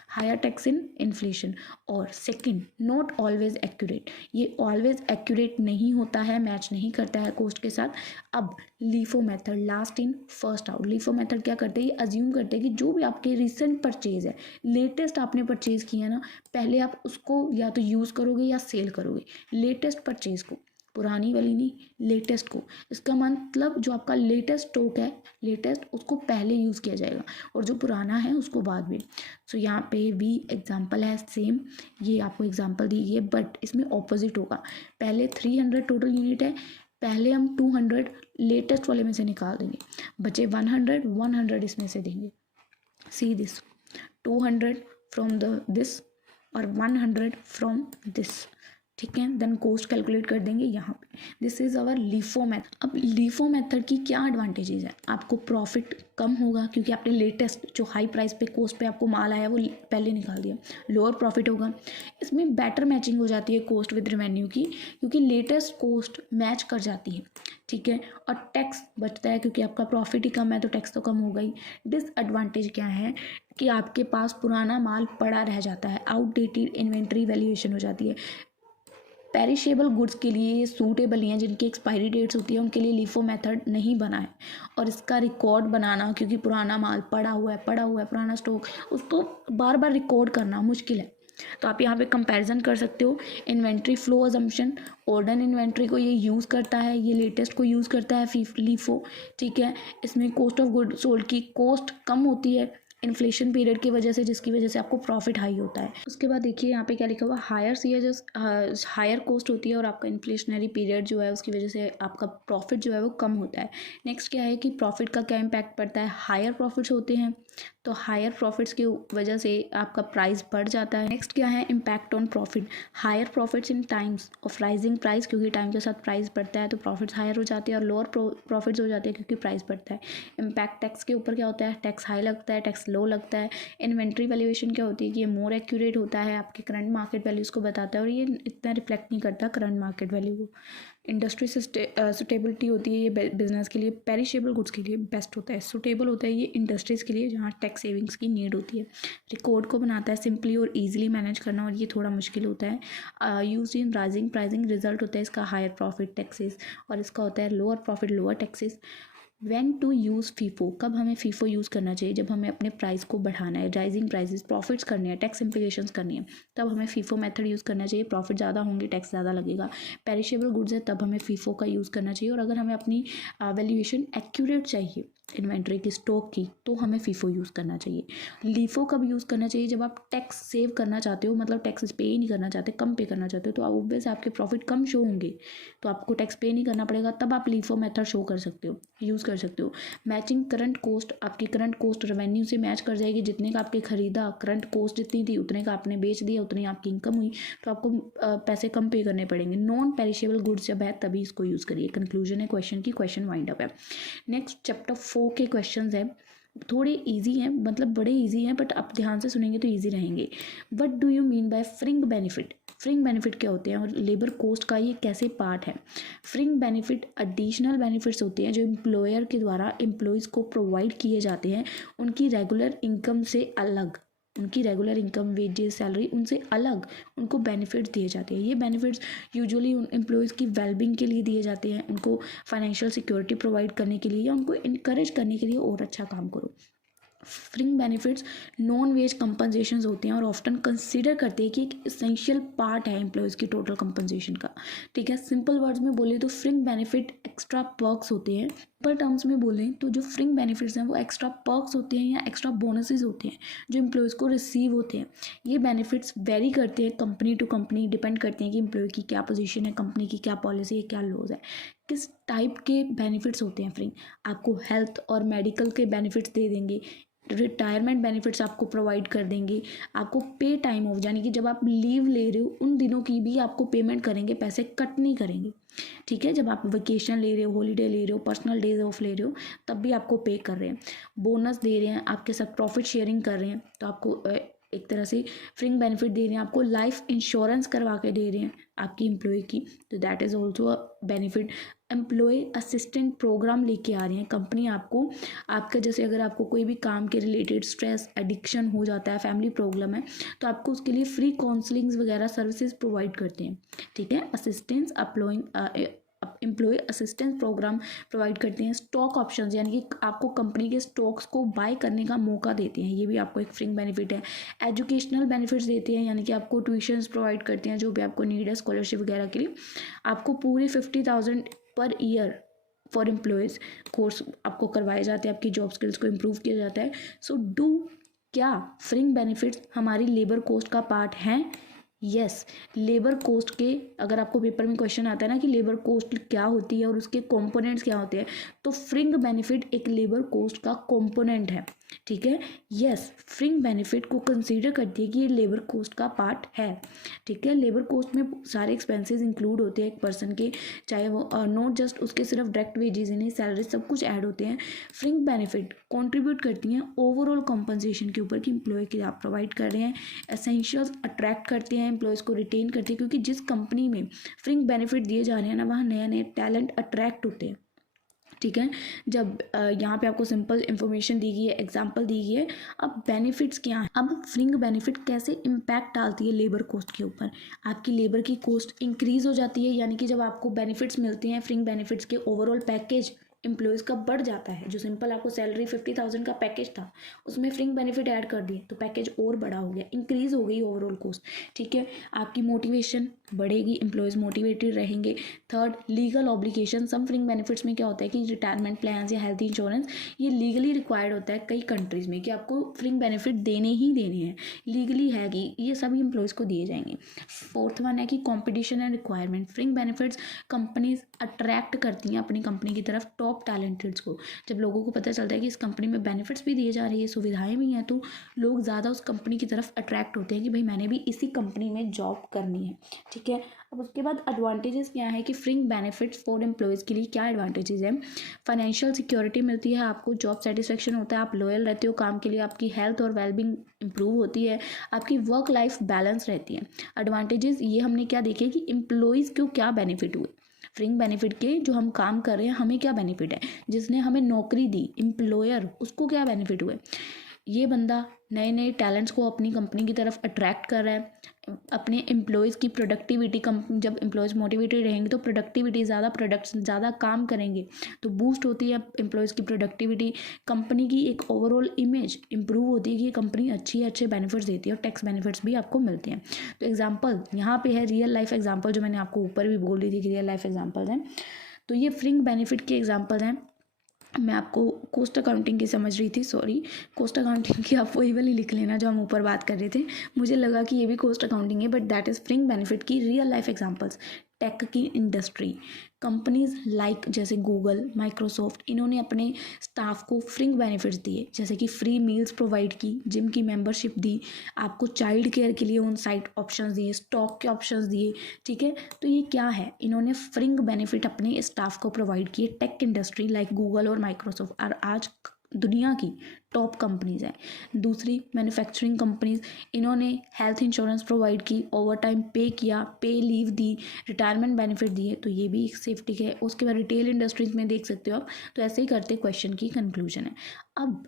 हायर टैक्स इन इन्फ्लेशन। और सेकंड, नॉट ऑलवेज एक्यूरेट, ये ऑलवेज एक्यूरेट नहीं होता है, मैच नहीं करता है कॉस्ट के साथ। अब LIFO method, last in first out, LIFO method क्या करते हैं, ये अज्यूम करते हैं कि जो भी आपके रिसेंट परचेज है, लेटेस्ट आपने परचेज किया ना, पहले आप उसको या तो यूज़ करोगे या सेल करोगे, लेटेस्ट परचेज को, पुरानी वाली नहीं, लेटेस्ट को। इसका मतलब जो आपका लेटेस्ट स्टॉक है, लेटेस्ट, उसको पहले यूज़ किया जाएगा और जो पुराना है उसको बाद में। सो यहाँ पे भी एग्जांपल है सेम, ये आपको एग्जांपल दी है, बट इसमें ऑपोजिट होगा। पहले 300 टोटल यूनिट है, पहले हम 200 लेटेस्ट वाले में से निकाल देंगे, बचे 100 इसमें से देंगे। सी दिस, 200 फ्रॉम दिस और 100 फ्रॉम दिस। ठीक है, देन कॉस्ट कैलकुलेट कर देंगे यहाँ पे। This is our LIFO method. अब लीफो मेथड की क्या एडवांटेजेस है, आपको प्रॉफिट कम होगा क्योंकि आपने लेटेस्ट जो हाई प्राइस पे कॉस्ट पे आपको माल आया वो पहले निकाल दिया, लोअर प्रॉफिट होगा। इसमें बेटर मैचिंग हो जाती है कॉस्ट विद रेवेन्यू की, क्योंकि लेटेस्ट कॉस्ट मैच कर जाती है। ठीक है, और टैक्स बचता है क्योंकि आपका प्रॉफिट ही कम है तो टैक्स तो कम होगा ही। डिसएडवांटेज क्या है कि आपके पास पुराना माल पड़ा रह जाता है, आउटडेटेड इन्वेंट्री वैल्यूएशन हो जाती है। पेरिशेबल गुड्स के लिए ये सूटेबल नहीं है, जिनकी एक्सपायरी डेट्स होती है उनके लिए लीफो मेथड नहीं बना है। और इसका रिकॉर्ड बनाना, क्योंकि पुराना माल पड़ा हुआ है पुराना स्टॉक, उसको बार बार रिकॉर्ड करना मुश्किल है। तो आप यहाँ पे कंपैरिजन कर सकते हो। Inventory flow assumption, order inventory को ये यूज़ करता है, ये लेटेस्ट को यूज़ करता है लीफो, ठीक है। इसमें कॉस्ट ऑफ गुड सोल्ड की कॉस्ट कम होती है इन्फ्लेशन पीरियड की वजह से, जिसकी वजह से आपको प्रॉफिट हाई होता है। उसके बाद देखिए यहाँ पे क्या लिखा हुआ, हायर हायर कॉस्ट होती है और आपका इन्फ्लेशनरी पीरियड जो है उसकी वजह से आपका प्रॉफिट जो है वो कम होता है। नेक्स्ट क्या है कि प्रॉफिट का क्या इम्पैक्ट पड़ता है, हायर प्रॉफिट्स होते हैं तो हायर प्रॉफिट्स की वजह से आपका प्राइस बढ़ जाता है। नेक्स्ट क्या है, impact on profit, higher profits in times of rising price, क्योंकि टाइम के साथ प्राइस बढ़ता है तो प्रॉफिट्स हायर हो जाते हैं, और लोअर प्रॉफिट्स हो जाते हैं क्योंकि प्राइस बढ़ता है। इम्पैक्ट टैक्स के ऊपर क्या होता है, टैक्स हाई लगता है, टैक्स लो लगता है। इन्वेंट्री वैल्यूएशन क्या होती है कि ये मोर एक्यूरेट होता है, आपके करंट मार्केट वैल्यूज़ को बताता है और ये इतना रिफ्लेक्ट नहीं करता करंट मार्केट वैल्यू को। इंडस्ट्री सुटेबिलिटी होती है, ये बिजनेस के लिए, पेरिशेबल गुड्स के लिए बेस्ट होता है। सुटेबल होता है ये इंडस्ट्रीज़ के लिए जहाँ टैक्स सेविंग्स की नीड होती है। रिकॉर्ड को बनाता है सिंपली और इजीली मैनेज करना, और ये थोड़ा मुश्किल होता है। Use in rising pricing, result होता है इसका हायर प्रॉफिट टैक्सेस, और इसका होता है lower profit lower taxes. When to use FIFO, कब हमें फीफो यूज़ करना चाहिए, जब हमें अपने प्राइस को बढ़ाना है, राइजिंग प्राइसेस, प्रॉफिट्स करने हैं, टैक्स इम्प्लीकेशंस करनी है, तब हमें फीफो मेथड यूज़ करना चाहिए। प्रॉफिट ज़्यादा होंगे, टैक्स ज़्यादा लगेगा। पेरिशेबल गुड्स है तब हमें फीफो का यूज़ करना चाहिए, और अगर हमें अपनी वैल्यूएशन एक्यूरेट चाहिए इन्वेंट्री की, स्टॉक की, तो हमें फीफो यूज़ करना चाहिए। लीफो कब यूज़ करना चाहिए, जब आप टैक्स सेव करना चाहते हो, मतलब टैक्सेस पे ही नहीं करना चाहते, कम पे करना चाहते हो, तो ऑब्वियस आपके प्रॉफिट कम शो होंगे तो आपको टैक्स पे नहीं करना पड़ेगा, तब आप लीफो मेथड शो कर सकते हो, यूज़ कर सकते हो। मैचिंग करंट कॉस्ट, आपकी करंट कॉस्ट रेवेन्यू से मैच कर जाएगी, जितने का आपके खरीदा, करंट कॉस्ट जितनी थी उतने का आपने बेच दिया, उतनी आपकी इनकम हुई, तो आपको पैसे कम पे करने पड़ेंगे। नॉन पेरिशेबल गुड्स जब है तभी इसको यूज़ करिए। कंक्लूजन है क्वेश्चन की, क्वेश्चन वाइंड अप है। नेक्स्ट चैप्टर 4 के क्वेश्चंस है, थोड़े इजी हैं, मतलब बड़े इजी हैं, बट आप ध्यान से सुनेंगे तो इजी रहेंगे। What do you mean by फ्रिंग benefit, फ्रिंग benefit क्या होते हैं और लेबर कोस्ट का ये कैसे पार्ट है। फ्रिंग बेनिफिट एडिशनल बेनिफिट्स होते हैं जो एम्प्लॉयर के द्वारा एम्प्लॉयज़ को प्रोवाइड किए जाते हैं उनकी रेगुलर इनकम से अलग, उनकी रेगुलर इनकम, वेजेस, सैलरी, उनसे अलग उनको बेनिफिट्स दिए जाते हैं। ये बेनिफिट्स यूजुअली उन एम्प्लॉयज़ की वेलबींग के लिए दिए जाते हैं, उनको फाइनेंशियल सिक्योरिटी प्रोवाइड करने के लिए या उनको इनकरेज करने के लिए और अच्छा काम करो। फ्रिंग बेनिफिट्स नॉन वेज कंपनसेशन होते हैं और ऑफ्टन कंसिडर करते हैं कि एक इसेंशियल पार्ट है एम्प्लॉयज़ की टोटल कंपनसेशन का, ठीक है। सिंपल वर्ड्स में बोले तो फ्रिंग बेनिफिट एक्स्ट्रा पर्क्स होते हैं। पर टर्म्स में बोलें तो जो फ्रिंग बेनिफिट्स हैं वो एक्स्ट्रा पर्क्स होते हैं या एक्स्ट्रा बोनसेस होते हैं जो एम्प्लॉयज़ को रिसीव होते हैं। ये बेनिफिट्स वेरी करते हैं कंपनी टू कंपनी, डिपेंड करते हैं कि एम्प्लॉय की क्या पोजीशन है, कंपनी की क्या पॉलिसी है, क्या लॉज है, किस टाइप के बेनिफिट्स होते हैं फ्रिंग। आपको हेल्थ और मेडिकल के बेनिफिट्स दे देंगे, रिटायरमेंट बेनिफिट्स आपको प्रोवाइड कर देंगे, आपको पे टाइम ऑफ, यानी कि जब आप लीव ले रहे हो उन दिनों की भी आपको पेमेंट करेंगे, पैसे कट नहीं करेंगे, ठीक है। जब आप वेकेशन ले रहे हो, हॉलीडे ले रहे हो, पर्सनल डेज ऑफ ले रहे हो, तब भी आपको पे कर रहे हैं। बोनस दे रहे हैं, आपके साथ प्रॉफिट शेयरिंग कर रहे हैं, तो आपको एक तरह से फ्रिंग बेनिफिट दे रहे हैं, आपको लाइफ इंश्योरेंस करवा के दे रहे हैं आपकी एम्प्लॉय की, तो that is also a benefit. Employ assistant program लेके आ रही हैं कंपनी आपको, आपका जैसे अगर आपको कोई भी काम के रिलेटेड स्ट्रेस, एडिक्शन हो जाता है, फैमिली प्रॉब्लम है, तो आपको उसके लिए फ्री काउंसलिंग्स वगैरह सर्विसेज प्रोवाइड करते हैं, ठीक है। Assistance employ assistance program provide करते हैं। स्टॉक ऑप्शंस, यानी कि आपको कंपनी के स्टॉक्स को बाय करने का मौका देते हैं, ये भी आपको एक फ्रिंग बेनिफिट है। एजुकेशनल बेनिफिट्स देते हैं, यानी कि आपको ट्यूशन्स प्रोवाइड करते हैं जो भी आपको नीड है स्कॉलरशिप वगैरह के लिए। आपको पूरी 50,000 per year for employees course आपको करवाए जाते हैं, आपकी जॉब स्किल्स को इम्प्रूव किया जाता है। सो डू क्या फ्रिंग बेनिफिट्स हमारी लेबर कोस्ट का पार्ट हैं? यस। लेबर कोस्ट के, अगर आपको पेपर में क्वेश्चन आता है ना कि लेबर कोस्ट क्या होती है और उसके कंपोनेंट्स क्या होते हैं, तो फ्रिंग बेनिफिट एक लेबर कोस्ट का कंपोनेंट है, ठीक है। यस, फ्रिंग बेनिफिट को कंसीडर करती है कि ये लेबर कोस्ट का पार्ट है, ठीक है। लेबर कोस्ट में सारे एक्सपेंसेस इंक्लूड होते हैं एक पर्सन के, चाहे वो नॉट जस्ट उसके सिर्फ डायरेक्ट वेजेस नहीं, सैलरी, सब कुछ ऐड होते हैं। फ्रिंग बेनिफिट कंट्रीब्यूट करती हैं ओवरऑल कंपनसेशन के ऊपर कि एम्प्लॉय के आप प्रोवाइड कर रहे हैं। एसेंशियल्स अट्रैक्ट करते हैं, एम्प्लॉयज़ को रिटेन करते हैं, क्योंकि जिस कंपनी में फ्रिंग बेनिफिट दिए जा रहे हैं ना, वहाँ नए नए टैलेंट अट्रैक्ट होते हैं, ठीक है। जब यहाँ पे आपको सिंपल इन्फॉर्मेशन दी गई है, एग्जांपल दी गई है। अब बेनिफिट्स क्या हैं, अब फ्रिंग बेनिफिट कैसे इम्पैक्ट डालती है लेबर कोस्ट के ऊपर। आपकी लेबर की कॉस्ट इंक्रीज हो जाती है, यानी कि जब आपको बेनिफिट्स मिलते हैं फ्रिंग बेनिफिट्स के ओवरऑल पैकेज एम्प्लॉयज़ का बढ़ जाता है, जो सिंपल आपको सैलरी 50,000 का पैकेज था उसमें फ्रिंग बेनिफिट ऐड कर दिए तो पैकेज और बड़ा हो गया, इंक्रीज हो गई ओवरऑल कॉस्ट। ठीक है, आपकी मोटिवेशन बढ़ेगी, एम्प्लॉयज़ मोटिवेटेड रहेंगे। Third, legal obligation. Some fringe benefits में क्या होता है कि रिटायरमेंट प्लान या हेल्थ इंश्योरेंस ये लीगली रिक्वायर्ड होता है कई कंट्रीज़ में कि आपको फ्रिंग बेनिफिट देने ही देने हैं, लीगली है कि ये सभी एम्प्लॉयज़ को दिए जाएंगे। फोर्थ वन है कि competition and requirement. फ्रिंग benefits companies attract करती हैं अपनी कंपनी की तरफ टॉप टैलेंटेड्स को। जब लोगों को पता चलता है कि इस कंपनी में बेनिफिट्स भी दिए जा रही है, सुविधाएं भी हैं, तो लोग ज़्यादा उस कंपनी की तरफ अट्रैक्ट होते हैं कि भाई मैंने भी इसी कंपनी में जॉब करनी है। ठीक है, अब उसके बाद एडवांटेजेस क्या है कि फ्रिंग बेनिफिट्स फॉर एम्प्लॉयज़ के लिए क्या एडवांटेजेस हैं। फाइनेंशियल सिक्योरिटी मिलती है आपको, जॉब सेटिस्फेक्शन होता है, आप लॉयल रहते हो काम के लिए, आपकी हेल्थ और वेलबींग इंप्रूव होती है, आपकी वर्क लाइफ बैलेंस रहती है। एडवांटेजेस ये हमने क्या देखे कि एम्प्लॉयज़ को क्या बेनिफिट हुए, फ्रिंग बेनिफिट के जो हम काम कर रहे हैं हमें क्या बेनिफिट है, जिसने हमें नौकरी दी एम्प्लॉयर उसको क्या बेनिफिट हुए। ये बंदा नए नए टैलेंट्स को अपनी कंपनी की तरफ अट्रैक्ट कर रहा है, अपने एम्प्लॉयज़ की प्रोडक्टिविटी कम, जब एम्प्लॉयज़ मोटिवेटेड रहेंगे तो प्रोडक्टिविटी ज़्यादा, प्रोडक्ट्स ज़्यादा काम करेंगे तो बूस्ट होती है एम्प्लॉयज़ की प्रोडक्टिविटी, कंपनी की एक ओवरऑल इमेज इंप्रूव होती है कि ये कंपनी अच्छी है, अच्छे बेनिफिट्स देती है और टैक्स बेनिफिट्स भी आपको मिलते हैं। तो एग्जाम्पल यहाँ पे है रियल लाइफ एग्जाम्पल, जो मैंने आपको ऊपर भी बोल रही थी कि रियल लाइफ एग्जाम्पल्स हैं, तो ये फ्रिंग बेनिफिट के एग्जाम्पल हैं। मैं आपको कॉस्ट अकाउंटिंग की समझ रही थी, सॉरी, कॉस्ट अकाउंटिंग की आप वही वाली लिख लेना जो हम ऊपर बात कर रहे थे, मुझे लगा कि ये भी कॉस्ट अकाउंटिंग है, बट दैट इज़ फ्रिंग बेनिफिट की रियल लाइफ एग्जांपल्स। टेक की इंडस्ट्री, कंपनीज लाइक जैसे गूगल, माइक्रोसॉफ्ट, इन्होंने अपने स्टाफ को फ्रिंग बेनिफिट्स दिए, जैसे कि फ्री मील्स प्रोवाइड की, जिम की मेंबरशिप दी, आपको चाइल्ड केयर के लिए ऑन साइट ऑप्शंस दिए, स्टॉक के ऑप्शंस दिए। ठीक है, तो ये क्या है, इन्होंने फ्रिंग बेनिफिट अपने स्टाफ को प्रोवाइड किए। टेक इंडस्ट्री लाइक गूगल और माइक्रोसॉफ्ट और आज दुनिया की टॉप कंपनीज हैं। दूसरी मैन्युफैक्चरिंग कंपनीज, इन्होंने हेल्थ इंश्योरेंस प्रोवाइड की, ओवर टाइम पे किया, पे लीव दी, रिटायरमेंट बेनिफिट दिए, तो ये भी एक सेफ्टी है। उसके बाद रिटेल इंडस्ट्रीज में देख सकते हो आप, तो ऐसे ही करते क्वेश्चन की कंक्लूजन है। अब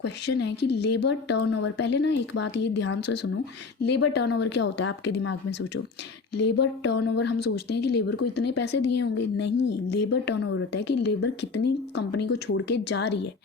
क्वेश्चन है कि लेबर टर्नओवर, पहले ना एक बात ये ध्यान से सुनो, लेबर टर्नओवर क्या होता है आपके दिमाग में सोचो। लेबर टर्नओवर हम सोचते हैं कि लेबर को इतने पैसे दिए होंगे, नहीं, लेबर टर्नओवर होता है कि लेबर कितनी कंपनी को छोड़ के जा रही है,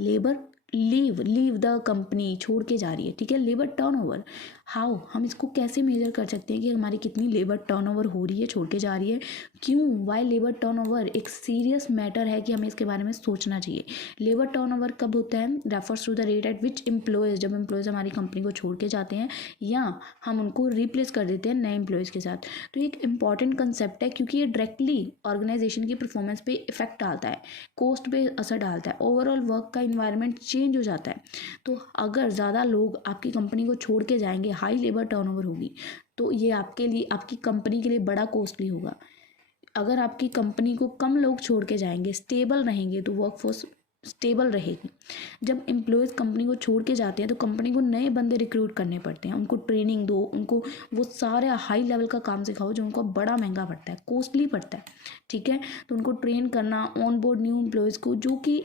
लेबर लीव द कंपनी, छोड़ के जा रही है। ठीक है, लेबर टर्नओवर, हाउ, हम इसको कैसे मेजर कर सकते हैं कि हमारी कितनी लेबर टर्नओवर हो रही है, छोड़ के जा रही है, क्यों, वाई लेबर टर्नओवर एक सीरियस मैटर है कि हमें इसके बारे में सोचना चाहिए। लेबर टर्नओवर कब होता है, refers to the rate at which employees, जब एम्प्लॉयज़ हमारी कंपनी को छोड़ के जाते हैं या हम उनको रिप्लेस कर देते हैं नए एम्प्लॉयज़ के साथ। तो एक इंपॉर्टेंट कंसेप्ट है क्योंकि ये डायरेक्टली ऑर्गेनाइजेशन की परफॉर्मेंस पे इफेक्ट डालता है, कॉस्ट पे असर डालता है, ओवरऑल वर्क का इन्वायरमेंट चेंज हो जाता है। तो अगर ज़्यादा लोग आपकी कंपनी को छोड़ के जाएंगे, हाई लेबर टर्नओवर होगी, तो ये आपके लिए, आपकी कंपनी के लिए बड़ा कॉस्टली होगा। अगर आपकी कंपनी को कम लोग छोड़ के जाएंगे, स्टेबल रहेंगे, तो वर्कफोर्स स्टेबल रहेगी। जब एम्प्लॉयज़ कंपनी को छोड़ के जाते हैं तो कंपनी को नए बंदे रिक्रूट करने पड़ते हैं, उनको ट्रेनिंग दो, उनको वो सारे हाई लेवल का काम सिखाओ जो उनको बड़ा महंगा पड़ता है, कॉस्टली पड़ता है। ठीक है, तो उनको ट्रेन करना, ऑन बोर्ड न्यू एम्प्लॉयज़ को, जो कि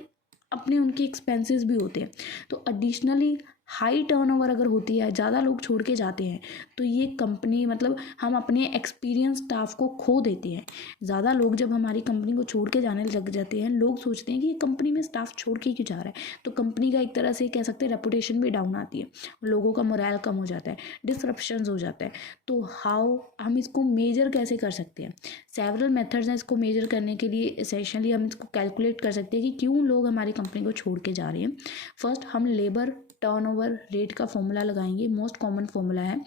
अपने उनके एक्सपेंसेस भी होते हैं। तो एडिशनली हाई टर्नओवर अगर होती है, ज़्यादा लोग छोड़ के जाते हैं, तो ये कंपनी, मतलब हम अपने एक्सपीरियंस स्टाफ को खो देते हैं। ज़्यादा लोग जब हमारी कंपनी को छोड़ के जाने लग जाते हैं, लोग सोचते हैं कि ये कंपनी में स्टाफ छोड़ के क्यों जा रहा है, तो कंपनी का एक तरह से कह सकते हैं रेपुटेशन भी डाउन आती है, लोगों का मोरल कम हो जाता है, डिसरप्शंस हो जाता है। तो हाउ, हम इसको मेजर कैसे कर सकते हैं, सेवरल मेथड्स हैं इसको मेजर करने के लिए। एसेंशियली हम इसको कैलकुलेट कर सकते हैं कि क्यों लोग हमारी कंपनी को छोड़ के जा रहे हैं। फर्स्ट, हम लेबर टर्नओवर रेट का फॉर्मूला लगाएंगे, मोस्ट कॉमन फॉर्मूला है,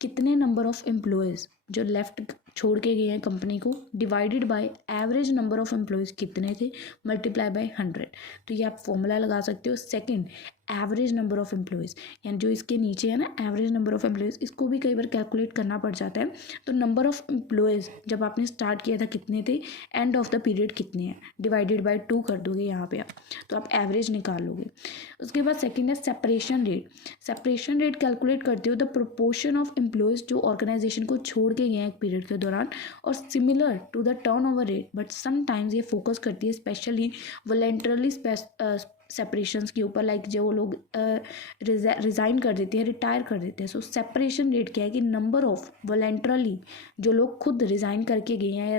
कितने नंबर ऑफ एम्प्लॉयज़ जो लेफ्ट छोड़ के गए हैं कंपनी को, divided by average number of employees कितने थे, मल्टीप्लाई बाय 100। तो ये आप फॉर्मूला लगा सकते हो। Second, average number of employees, यानी जो इसके नीचे है ना, एवरेज नंबर ऑफ एम्प्लॉयज़, इसको भी कई बार कैलकुलेट करना पड़ जाता है। तो नंबर ऑफ एम्प्लॉयज़ जब आपने स्टार्ट किया था कितने थे, एंड ऑफ द पीरियड कितने हैं, डिवाइडेड बाय 2 कर दोगे यहाँ पे आप, तो आप एवरेज निकाल लोगे। उसके बाद सेकंड है separation rate. Separation rate calculate करते हो द प्रोपोर्शन ऑफ एम्प्लॉयज़ जो ऑर्गेनाइजेशन को छोड़ के गए हैं एक पीरियड के दौरान, और similar to the turnover rate, but sometimes ये फोकस करती है स्पेशली वॉलेंटरली सेपरेशंस के ऊपर, लाइक जो लोग रिज़ाइन कर देते हैं, रिटायर कर देते हैं। सो सेपरेशन रेट क्या है कि नंबर ऑफ वॉलेंट्रली जो लोग खुद रिज़ाइन करके गए हैं या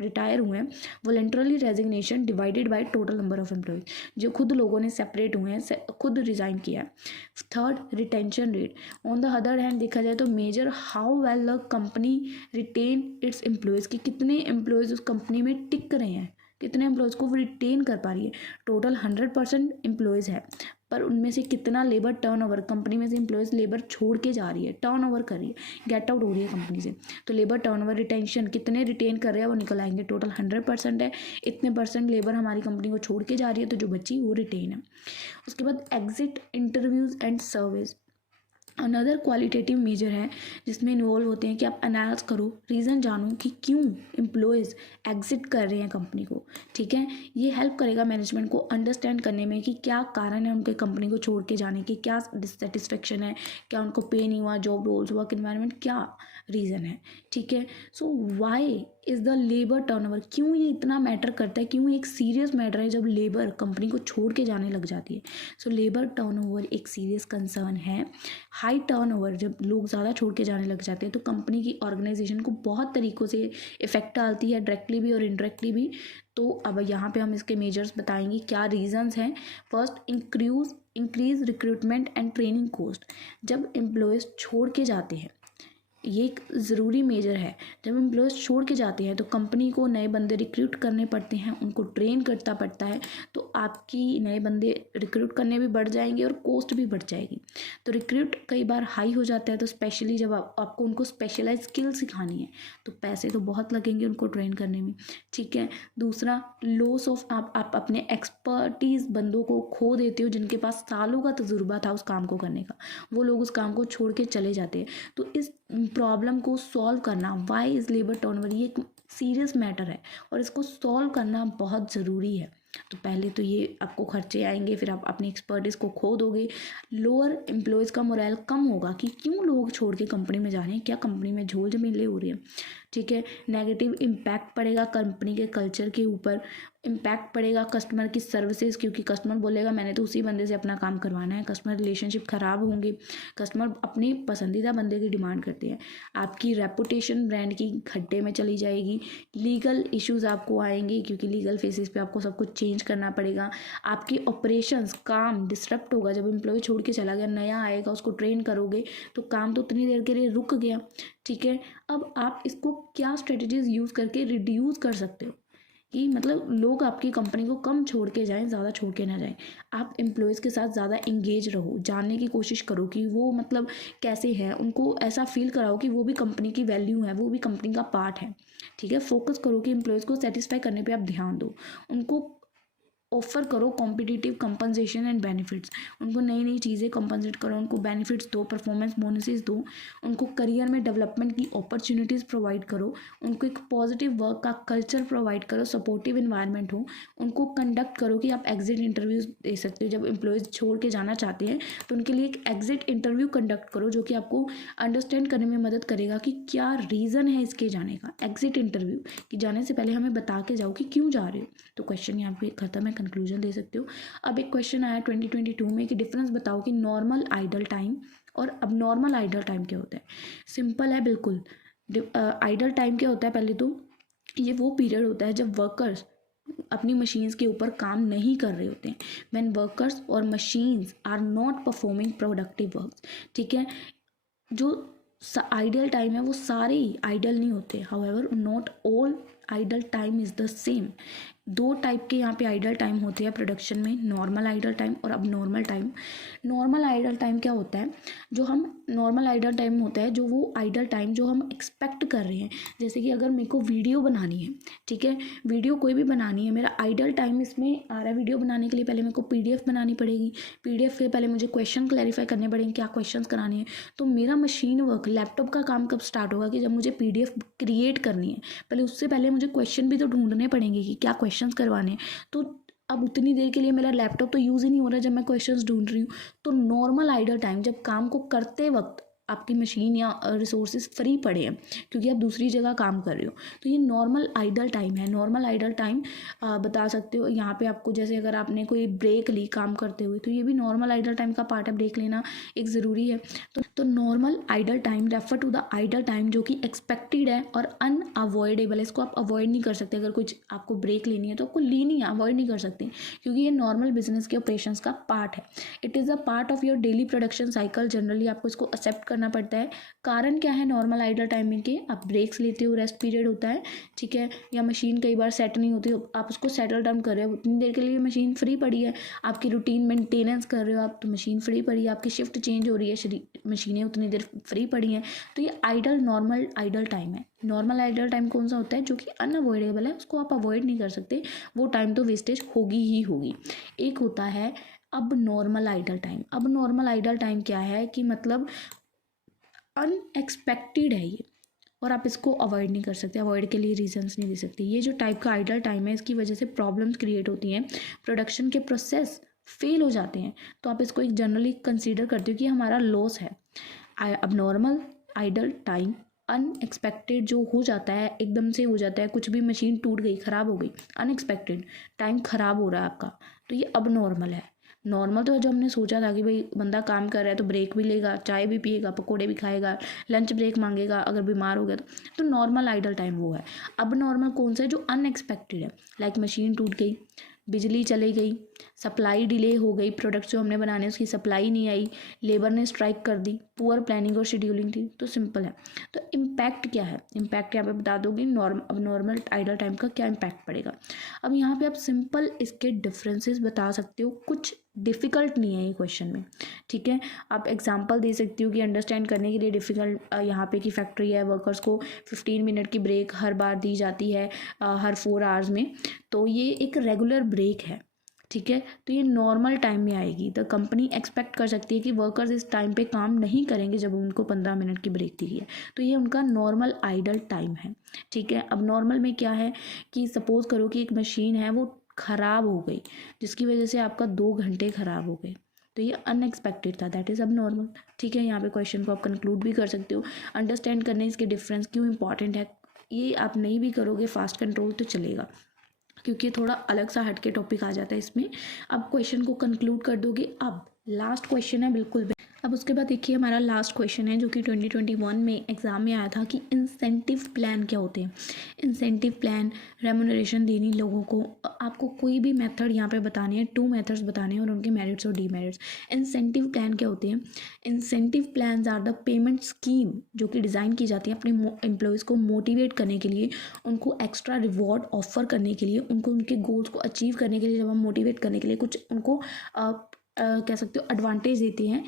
रिटायर हुए हैं, voluntarily resignation divided by total number of employees, जो खुद लोगों ने सेपरेट हुए हैं, खुद रिज़ाइन किया है। Third, retention rate. On the other hand देखा जाए तो measure how well the company retain its employees, कि कितने एम्प्लॉयज़ उस कंपनी में टिक रहे हैं, कितने एम्प्लॉयज़ को वो रिटेन कर पा रही है। टोटल 100% एम्प्लॉयज़ है, पर उनमें से कितना लेबर टर्नओवर, कंपनी में से एम्प्लॉयज़ लेबर छोड़ के जा रही है, टर्नओवर कर रही है, गेट आउट हो रही है कंपनी से, तो लेबर टर्नओवर, रिटेंशन, कितने रिटेन कर रहे हैं वो निकल आएंगे। टोटल 100% है, इतने परसेंट लेबर हमारी कंपनी को छोड़ के जा रही है, तो जो बची वो रिटेन है। उसके बाद exit interviews and service, another qualitative measure है जिसमें इन्वॉल्व होते हैं कि आप एनालाइज करो, रीज़न जानो कि क्यों एम्प्लॉयज़ एग्जिट कर रहे हैं कंपनी को। ठीक है, ये हेल्प करेगा मैनेजमेंट को अंडरस्टैंड करने में कि क्या कारण है उनके कंपनी को छोड़ के जाने की, क्या डिससेटिस्फेक्शन है, क्या उनको पे नहीं हुआ, जॉब रोल्स, वर्क इन्वायरमेंट, क्या रीज़न है। ठीक है, so why is the labour turnover, क्यों ये इतना मैटर करता है, क्यों एक सीरियस मैटर है जब लेबर कंपनी को छोड़ के जाने लग जाती है। सो लेबर टर्नओवर एक सीरियस कंसर्न है। हाई टर्नओवर, जब लोग ज़्यादा छोड़ के जाने लग जाते हैं तो कंपनी की ऑर्गेनाइजेशन को बहुत तरीक़ों से इफ़ेक्ट डालती है, डायरेक्टली भी और इनडायरेक्टली भी। तो अब यहाँ पे हम इसके मेजर्स बताएंगे, क्या रीजंस हैं। First, increase recruitment and training cost, जब एम्प्लॉयज़ छोड़ के जाते हैं, ये एक ज़रूरी मेजर है। जब एम्प्लॉयज़ छोड़ के जाते हैं तो कंपनी को नए बंदे रिक्रूट करने पड़ते हैं, उनको ट्रेन करता पड़ता है, तो आपकी नए बंदे रिक्रूट करने भी बढ़ जाएंगे और कॉस्ट भी बढ़ जाएगी। तो रिक्रूट कई बार हाई हो जाता है, तो स्पेशली जब आपको उनको स्पेशलाइज स्किल सिखानी है तो पैसे तो बहुत लगेंगे उनको ट्रेन करने में। ठीक है, दूसरा, लॉस ऑफ, आप अपने एक्सपर्टीज़ बंदों को खो देते हो जिनके पास सालों का तजुर्बा था उस काम को करने का, वो लोग उस काम को छोड़ के चले जाते हैं। तो इस प्रॉब्लम को सॉल्व करना, वाई इज़ लेबर टर्नओवर, ये एक सीरियस मैटर है और इसको सॉल्व करना बहुत ज़रूरी है। तो पहले तो ये आपको खर्चे आएंगे, फिर आप अपनी एक्सपर्टीज़ को खो दोगे, लोअर एम्प्लॉयज़ का मोरल कम होगा कि क्यों लोग छोड़ के कंपनी में जा रहे हैं, क्या कंपनी में झोल झमेले हो रही है। ठीक है, नेगेटिव इम्पैक्ट पड़ेगा कंपनी के कल्चर के ऊपर, इम्पैक्ट पड़ेगा कस्टमर की सर्विसेज, क्योंकि कस्टमर बोलेगा मैंने तो उसी बंदे से अपना काम करवाना है, कस्टमर रिलेशनशिप ख़राब होंगे, कस्टमर अपने पसंदीदा बंदे की डिमांड करते हैं, आपकी रेपुटेशन ब्रांड की खड्डे में चली जाएगी, लीगल इश्यूज़ आपको आएंगे क्योंकि लीगल फेसिस पे आपको सब कुछ चेंज करना पड़ेगा, आपकी ऑपरेशंस काम डिस्टर्ब होगा, जब एम्प्लॉय छोड़ के चला गया, नया आएगा, उसको ट्रेन करोगे तो काम तो उतनी देर के लिए रुक गया। ठीक है, अब आप इसको क्या स्ट्रेटजीज यूज़ करके रिड्यूस कर सकते हो कि मतलब लोग आपकी कंपनी को कम छोड़ के जाएं, ज़्यादा छोड़ के ना जाएं। आप एम्प्लॉयज़ के साथ ज़्यादा इंगेज रहो, जानने की कोशिश करो कि वो मतलब कैसे हैं, उनको ऐसा फील कराओ कि वो भी कंपनी की वैल्यू है, वो भी कंपनी का पार्ट है। ठीक है, फोकस करो कि एम्प्लॉयज़ को सेटिस्फाई करने पे आप ध्यान दो, उनको ऑफर करो कॉम्पिटिटिव कंपनसेशन एंड बेनिफिट्स, उनको नई नई चीज़ें कंपनसेट करो, उनको बेनिफिट्स दो, परफॉर्मेंस बोनसेस दो, उनको करियर में डेवलपमेंट की अपॉर्चुनिटीज़ प्रोवाइड करो, उनको एक पॉजिटिव वर्क का कल्चर प्रोवाइड करो, सपोर्टिव इन्वायरमेंट हो, उनको कंडक्ट करो कि आप एग्जिट इंटरव्यूज दे सकते हो। जब एम्प्लॉयज़ छोड़ के जाना चाहते हैं तो उनके लिए एक एग्जिट इंटरव्यू कंडक्ट करो जो कि आपको अंडरस्टैंड करने में मदद करेगा कि क्या रीज़न है इसके जाने का। एग्जिट इंटरव्यू कि जाने से पहले हमें बता के जाओ कि क्यों जा रहे हो। तो क्वेश्चन यहाँ पे खत्म है, कंक्लूजन दे सकते हो। अब एक क्वेश्चन आया 2022 में कि डिफरेंस बताओ कि नॉर्मल आइडल टाइम और अब नॉर्मल आइडल टाइम क्या होता है। सिंपल है बिल्कुल। आइडल टाइम क्या होता है, पहले तो ये वो पीरियड होता है जब वर्कर्स अपनी मशीन्स के ऊपर काम नहीं कर रहे होते हैं, व्हेन वर्कर्स और machines are not performing productive work. ठीक है, जो आइडियल टाइम है वो सारे ही आइडल नहीं होते, however not all idle time is the same. दो टाइप के यहाँ पे आइडल टाइम होते हैं प्रोडक्शन में, नॉर्मल आइडल टाइम और अब normal time. Normal idle time क्या होता है, जो हम नॉर्मल आइडल टाइम होता है जो वो आइडल टाइम जो हम एक्सपेक्ट कर रहे हैं। जैसे कि अगर मेरे को वीडियो बनानी है, ठीक है, वीडियो कोई भी बनानी है, मेरा आइडल टाइम इसमें आ रहा है वीडियो बनाने के लिए, पहले मेरे को PDF बनानी पड़ेगी, PDF के पहले मुझे क्वेश्चन क्लैरिफाई करने पड़ेंगे, क्या क्वेश्चन कराने हैं। तो मेरा मशीन वर्क, लैपटॉप का काम कब स्टार्ट होगा कि जब मुझे PDF क्रिएट करनी है, पहले उससे पहले मुझे क्वेश्चन भी तो ढूंढने पड़ेंगे कि क्या क्वेश्चन करवाने। तो अब उतनी देर के लिए मेरा लैपटॉप तो यूज़ ही नहीं हो रहा जब मैं क्वेश्चंस ढूंढ रही हूँ। तो नॉर्मल आइडल टाइम, जब काम को करते वक्त आपकी मशीन या रिसोर्सेज फ्री पड़े हैं क्योंकि आप दूसरी जगह काम कर रहे हो, तो ये नॉर्मल आइडल टाइम है। नॉर्मल आइडल टाइम बता सकते हो यहाँ पे आपको, जैसे अगर आपने कोई ब्रेक ली काम करते हुए तो ये भी नॉर्मल आइडल टाइम का पार्ट है, ब्रेक लेना एक ज़रूरी है। तो normal idle time refer to the idle time जो कि एक्सपेक्टेड है और अनअवॉइडेबल है। इसको आप अवॉइड नहीं कर सकते। अगर कुछ आपको ब्रेक लेनी है तो आपको लेनी है, अवॉइड नहीं कर सकते क्योंकि ये नॉर्मल बिजनेस के ऑपरेशंस का पार्ट है। It is a part of your daily production cycle. Generally आपको इसको एक्सेप्ट करना पड़ता है। कारण क्या है नॉर्मल आइडल टाइमिंग के? आप ब्रेक्स लेते हो, रेस्ट पीरियड होता है, ठीक है, या मशीन कई बार सेट नहीं होती, आप उसको सेटल डाउन कर रहे हो, उतनी देर के लिए मशीन फ्री पड़ी है, आपकी रूटीन मेंटेनेंस कर रहे हो आप, तो मशीन फ्री पड़ी है, आपकी शिफ्ट चेंज हो रही है, मशीनें उतनी देर फ्री पड़ी हैं, तो ये आइडल नॉर्मल आइडल टाइम है। नॉर्मल आइडल टाइम कौन सा होता है? जो कि अनअवॉइडेबल है, उसको आप अवॉइड नहीं कर सकते, वो टाइम तो वेस्टेज होगी ही होगी। एक होता है अब नॉर्मल आइडल टाइम। अब नॉर्मल आइडल टाइम क्या है कि मतलब अनएक्सपेक्टेड है ये, और आप इसको अवॉइड नहीं कर सकते, अवॉइड के लिए रीजंस नहीं दे सकते। ये जो टाइप का आइडल टाइम है इसकी वजह से प्रॉब्लम्स क्रिएट होती हैं, प्रोडक्शन के प्रोसेस फेल हो जाते हैं, तो आप इसको एक जनरली कंसीडर करते हो कि हमारा लॉस है। अब नॉर्मल आइडल टाइम अनएक्सपेक्टेड जो हो जाता है, एकदम से हो जाता है, कुछ भी मशीन टूट गई, ख़राब हो गई, अनएक्सपेक्टेड टाइम ख़राब हो रहा है आपका, तो ये अब नॉर्मल है। नॉर्मल तो जो हमने सोचा था कि भाई बंदा काम कर रहा है तो ब्रेक भी लेगा, चाय भी पिएगा, पकोड़े भी खाएगा, लंच ब्रेक मांगेगा अगर बीमार हो गया तो नॉर्मल आइडल टाइम वो है। अब नॉर्मल कौन सा है? जो अनएक्सपेक्टेड है, लाइक मशीन टूट गई, बिजली चली गई, सप्लाई डिले हो गई, प्रोडक्ट्स जो हमने बनाने उसकी सप्लाई नहीं आई, लेबर ने स्ट्राइक कर दी, पुअर प्लानिंग और शेड्यूलिंग थी, तो सिंपल है। तो इम्पैक्ट क्या है? इम्पैक्ट यहाँ पे बता दोगे अब नॉर्मल आइडल टाइम का क्या इम्पैक्ट पड़ेगा। अब यहाँ पे आप सिंपल इसके डिफरेंसेस बता सकते हो, कुछ डिफ़िकल्ट नहीं है ये क्वेश्चन में, ठीक है। आप एग्जांपल दे सकती हो कि अंडरस्टैंड करने के लिए डिफ़िकल्ट यहाँ पे की फैक्ट्री है, वर्कर्स को 15 मिनट की ब्रेक हर बार दी जाती है हर 4 आवर्स में, तो ये एक रेगुलर ब्रेक है, ठीक है, तो ये नॉर्मल टाइम में आएगी। द कंपनी एक्सपेक्ट कर सकती है कि वर्कर्स इस टाइम पे काम नहीं करेंगे जब उनको 15 मिनट की ब्रेक दी है, तो ये उनका नॉर्मल आइडल टाइम है, ठीक है। अब नॉर्मल में क्या है कि सपोज़ करो कि एक मशीन है वो ख़राब हो गई, जिसकी वजह से आपका 2 घंटे ख़राब हो गए, तो ये अनएक्सपेक्टेड था, दैट इज़ अब नॉर्मल, ठीक है। यहाँ पे क्वेश्चन को आप कंक्लूड भी कर सकते हो। अंडरस्टैंड करने इसके डिफरेंस क्यों इंपॉर्टेंट है, ये आप नहीं भी करोगे फास्ट कंट्रोल तो चलेगा, क्योंकि थोड़ा अलग सा हटके टॉपिक आ जाता है इसमें। अब क्वेश्चन को कंक्लूड कर दोगे। अब लास्ट क्वेश्चन है बिल्कुल। अब उसके बाद देखिए हमारा लास्ट क्वेश्चन है जो कि 2021 में एग्ज़ाम में आया था कि इंसेंटिव प्लान क्या होते हैं। इंसेंटिव प्लान, रेमुनरेशन देनी लोगों को, आपको कोई भी मेथड यहाँ पे बताने हैं, 2 मेथड्स बताने हैं और उनके मेरिट्स और डीमेरिट्स। इंसेंटिव प्लान क्या होते हैं? Incentive plans are the payment scheme जो कि डिज़ाइन की जाती है अपने एम्प्लॉयज़ को मोटिवेट करने के लिए, उनको एक्स्ट्रा रिवॉर्ड ऑफर करने के लिए, उनको उनके गोल्स को अचीव करने के लिए, जब हम मोटिवेट करने के लिए कुछ उनको कह सकते हो एडवांटेज देते हैं,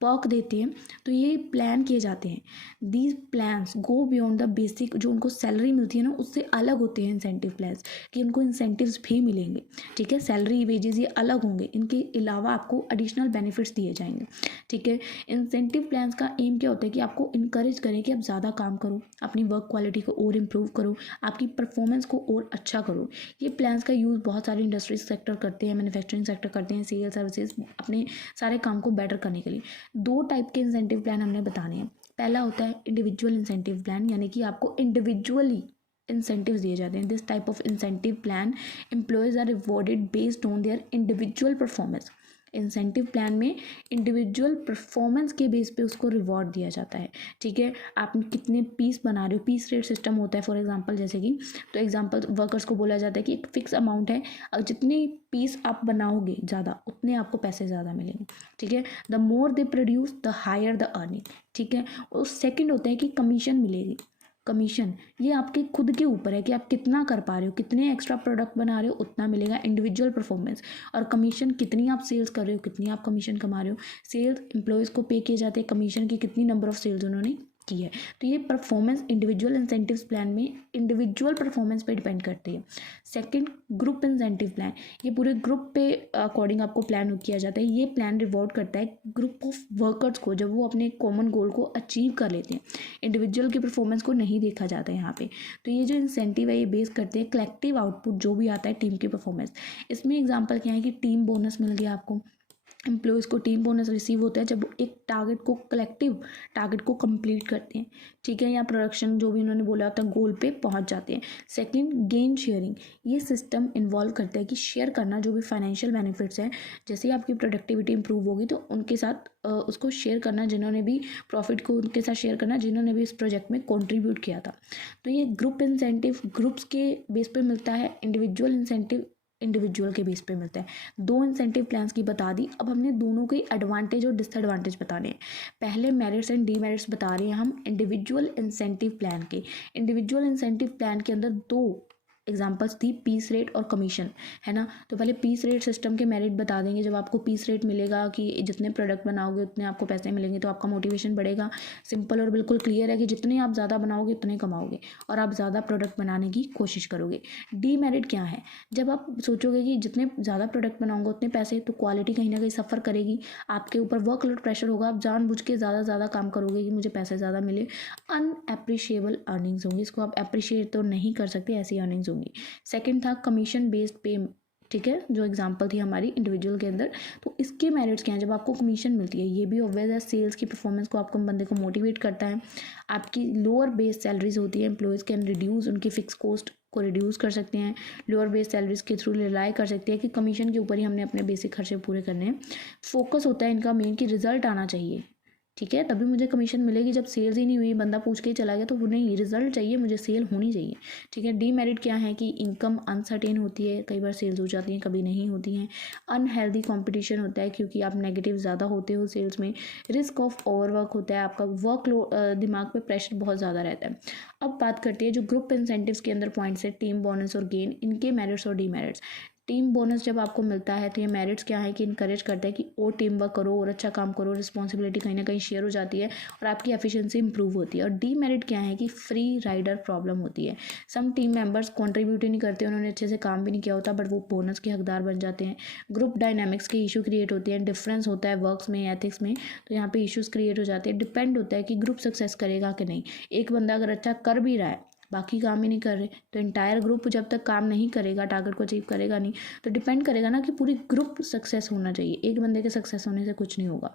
पर्क देते हैं, तो ये प्लान किए जाते हैं। These plans go beyond the basic, जो उनको सैलरी मिलती है ना उससे अलग होते हैं इंसेंटिव प्लान्स, कि उनको इंसेंटिव्स भी मिलेंगे, ठीक है, सैलरी वेजेस ये अलग होंगे, इनके अलावा आपको एडिशनल बेनिफिट्स दिए जाएंगे, ठीक है। इंसेंटिव प्लान्स का एम क्या होता है कि आपको इनकरेज करें कि आप ज़्यादा काम करो, अपनी वर्क क्वालिटी को और इम्प्रूव करो, आपकी परफॉर्मेंस को और अच्छा करो। ये प्लान्स का यूज़ बहुत सारे इंडस्ट्रीज सेक्टर करते हैं, मैन्युफैक्चरिंग सेक्टर करते हैं, सेल सर्विसेज, अपने सारे काम को बेटर करने के लिए। 2 टाइप के इंसेंटिव प्लान हमने बताने हैं। पहला होता है इंडिविजुअल इंसेंटिव प्लान, यानी कि आपको इंडिविजुअली इंसेंटिव्स दिए जाते हैं। This type of incentive plan employees are rewarded based on their individual performance. Incentive plan में इंडिविजुअल परफॉर्मेंस के बेस पे उसको रिवॉर्ड दिया जाता है, ठीक है। आप कितने पीस बना रहे हो, पीस रेट सिस्टम होता है फॉर एग्जांपल, जैसे कि तो एग्जांपल वर्कर्स को बोला जाता है कि एक फिक्स अमाउंट है, जितनी पीस आप बनाओगे ज़्यादा उतने आपको पैसे ज़्यादा मिलेंगे, ठीक है। The more they produce the higher the earning, ठीक है। और सेकेंड होता है कि कमीशन मिलेगी। कमीशन ये आपके खुद के ऊपर है कि आप कितना कर पा रहे हो, कितने एक्स्ट्रा प्रोडक्ट बना रहे हो उतना मिलेगा, इंडिविजुअल परफॉर्मेंस। और कमीशन कितनी आप सेल्स कर रहे हो, कितनी आप कमीशन कमा रहे हो, सेल्स एम्प्लॉयज़ को पे किए जाते हैं कमीशन की, कितनी नंबर ऑफ सेल्स उन्होंने की है। तो ये परफॉर्मेंस इंडिविजुअल इंसेंटिव्स प्लान में इंडिविजुअल परफॉर्मेंस पे डिपेंड करती है। सेकंड ग्रुप इंसेंटिव प्लान, ये पूरे ग्रुप पे अकॉर्डिंग आपको प्लान किया जाता है। ये प्लान रिवॉर्ड करता है ग्रुप ऑफ वर्कर्स को जब वो अपने कॉमन गोल को अचीव कर लेते हैं। इंडिविजुअल की परफॉर्मेंस को नहीं देखा जाता है यहाँ पे। तो ये जो इंसेंटिव है ये बेस करते हैं कलेक्टिव आउटपुट जो भी आता है टीम की परफॉर्मेंस। इसमें एग्जाम्पल क्या है कि टीम बोनस मिल गया आपको, एम्प्लॉयज़ को टीम बोनस रिसीव होता है जब वो एक टारगेट को, कलेक्टिव टारगेट को कंप्लीट करते हैं, ठीक है, या प्रोडक्शन जो भी उन्होंने बोला होता है गोल पे पहुंच जाते हैं। Second, gain sharing. ये सिस्टम इन्वॉल्व करता है कि शेयर करना जो भी फाइनेंशियल बेनिफिट्स हैं, जैसे ही आपकी प्रोडक्टिविटी इंप्रूव होगी तो उनके साथ उसको शेयर करना, जिन्होंने भी प्रॉफिट को उनके साथ शेयर करना जिन्होंने भी इस प्रोजेक्ट में कॉन्ट्रीब्यूट किया था। तो ये ग्रुप इंसेंटिव ग्रुप्स के बेस पे मिलता है, इंडिविजुअल इंसेंटिव इंडिविजुअल के बेस पे मिलता है। दो इंसेंटिव प्लान्स की बता दी। अब हमने दोनों के एडवांटेज और डिसएडवांटेज बताने हैं। पहले मेरिट्स एंड डीमेरिट्स बता रहे हैं हम इंडिविजुअल इंसेंटिव प्लान के। इंडिविजुअल इंसेंटिव प्लान के अंदर दो एग्जाम्पल्स थी, पीस रेट और कमीशन, है ना। तो पहले पीस रेट सिस्टम के मेरिट बता देंगे। जब आपको पीस रेट मिलेगा कि जितने प्रोडक्ट बनाओगे उतने आपको पैसे मिलेंगे तो आपका मोटिवेशन बढ़ेगा। सिंपल और बिल्कुल क्लियर है कि जितने आप ज़्यादा बनाओगे उतने कमाओगे और आप ज़्यादा प्रोडक्ट बनाने की कोशिश करोगे। डी मेरिट क्या है? जब आप सोचोगे कि जितने ज़्यादा प्रोडक्ट बनाओगे उतने पैसे, तो क्वालिटी कहीं ना कहीं सफ़र करेगी, आपके ऊपर वर्कलोड प्रेशर होगा, आप जानबूझ के ज़्यादा काम करोगे कि मुझे पैसे ज़्यादा मिले। अनएप्रिशिएबल अर्निंग्स होंगी, इसको आप अप्रिशिएट तो नहीं कर सकते, ऐसी अर्निंग्स होंगी। सेकंड था कमीशन बेस्ड पे, ठीक है, जो एग्जांपल थी हमारी इंडिविजुअल के अंदर। तो इसके मेरिट्स क्या हैं? जब आपको कमीशन मिलती है, ये भी ऑब्वियस है, सेल्स की परफॉर्मेंस को आपको बंदे को मोटिवेट करता है। आपकी लोअर बेस सैलरीज होती है, एम्प्लॉयज़ कैन रिड्यूस उनकी फिक्स कॉस्ट को रिड्यूस कर सकते हैं। लोअर बेस सैलरीज के थ्रू रिलाई कर सकते हैं कि कमीशन के ऊपर ही हमने अपने बेसिक खर्चे पूरे करने हैं। फोकस होता है इनका मेन कि रिजल्ट आना चाहिए, ठीक है, तभी मुझे कमीशन मिलेगी। जब सेल्स ही नहीं हुई, बंदा पूछ के ही चला गया, तो वो नहीं, रिजल्ट चाहिए मुझे, सेल होनी चाहिए, ठीक है। डीमेरिट क्या है कि इनकम अनसर्टेन होती है, कई बार सेल्स हो जाती हैं, कभी नहीं होती हैं। अनहेल्दी कंपटीशन होता है क्योंकि आप नेगेटिव ज़्यादा होते हो सेल्स में। रिस्क ऑफ ओवरवर्क होता है, आपका वर्कलोड, दिमाग पे प्रेशर बहुत ज़्यादा रहता है। अब बात करते हैं जो ग्रुप इंसेंटिव्स के अंदर पॉइंट्स है, टीम बोनस और गेन, इनके मेरिट्स और डीमेरिट्स। टीम बोनस जब आपको मिलता है तो ये मेरिट्स क्या है कि इनकरेज करता है कि और टीम वर्क करो और अच्छा काम करो, रिस्पॉन्सिबिलिटी कहीं ना कहीं शेयर हो जाती है और आपकी एफिशिएंसी इंप्रूव होती है। और डी मेरिट क्या है कि फ्री राइडर प्रॉब्लम होती है। सम टीम मेंबर्स कॉन्ट्रीब्यूट ही नहीं करते, उन्होंने अच्छे से काम भी नहीं किया होता, बट वो बोनस के हकदार बन जाते हैं। ग्रुप डायनामिक्स के इशू क्रिएट होते हैं, डिफरेंस होता है वर्क्स में, एथिक्स में, तो यहाँ पे इश्यूज क्रिएट हो जाते हैं। डिपेंड होता है कि ग्रुप सक्सेस करेगा कि नहीं। एक बंदा अगर अच्छा कर भी रहा है, बाकी काम ही नहीं कर रहे, तो इंटायर ग्रुप जब तक काम नहीं करेगा, टारगेट को अचीव करेगा नहीं, तो डिपेंड करेगा ना कि पूरी ग्रुप सक्सेस होना चाहिए, एक बंदे के सक्सेस होने से कुछ नहीं होगा।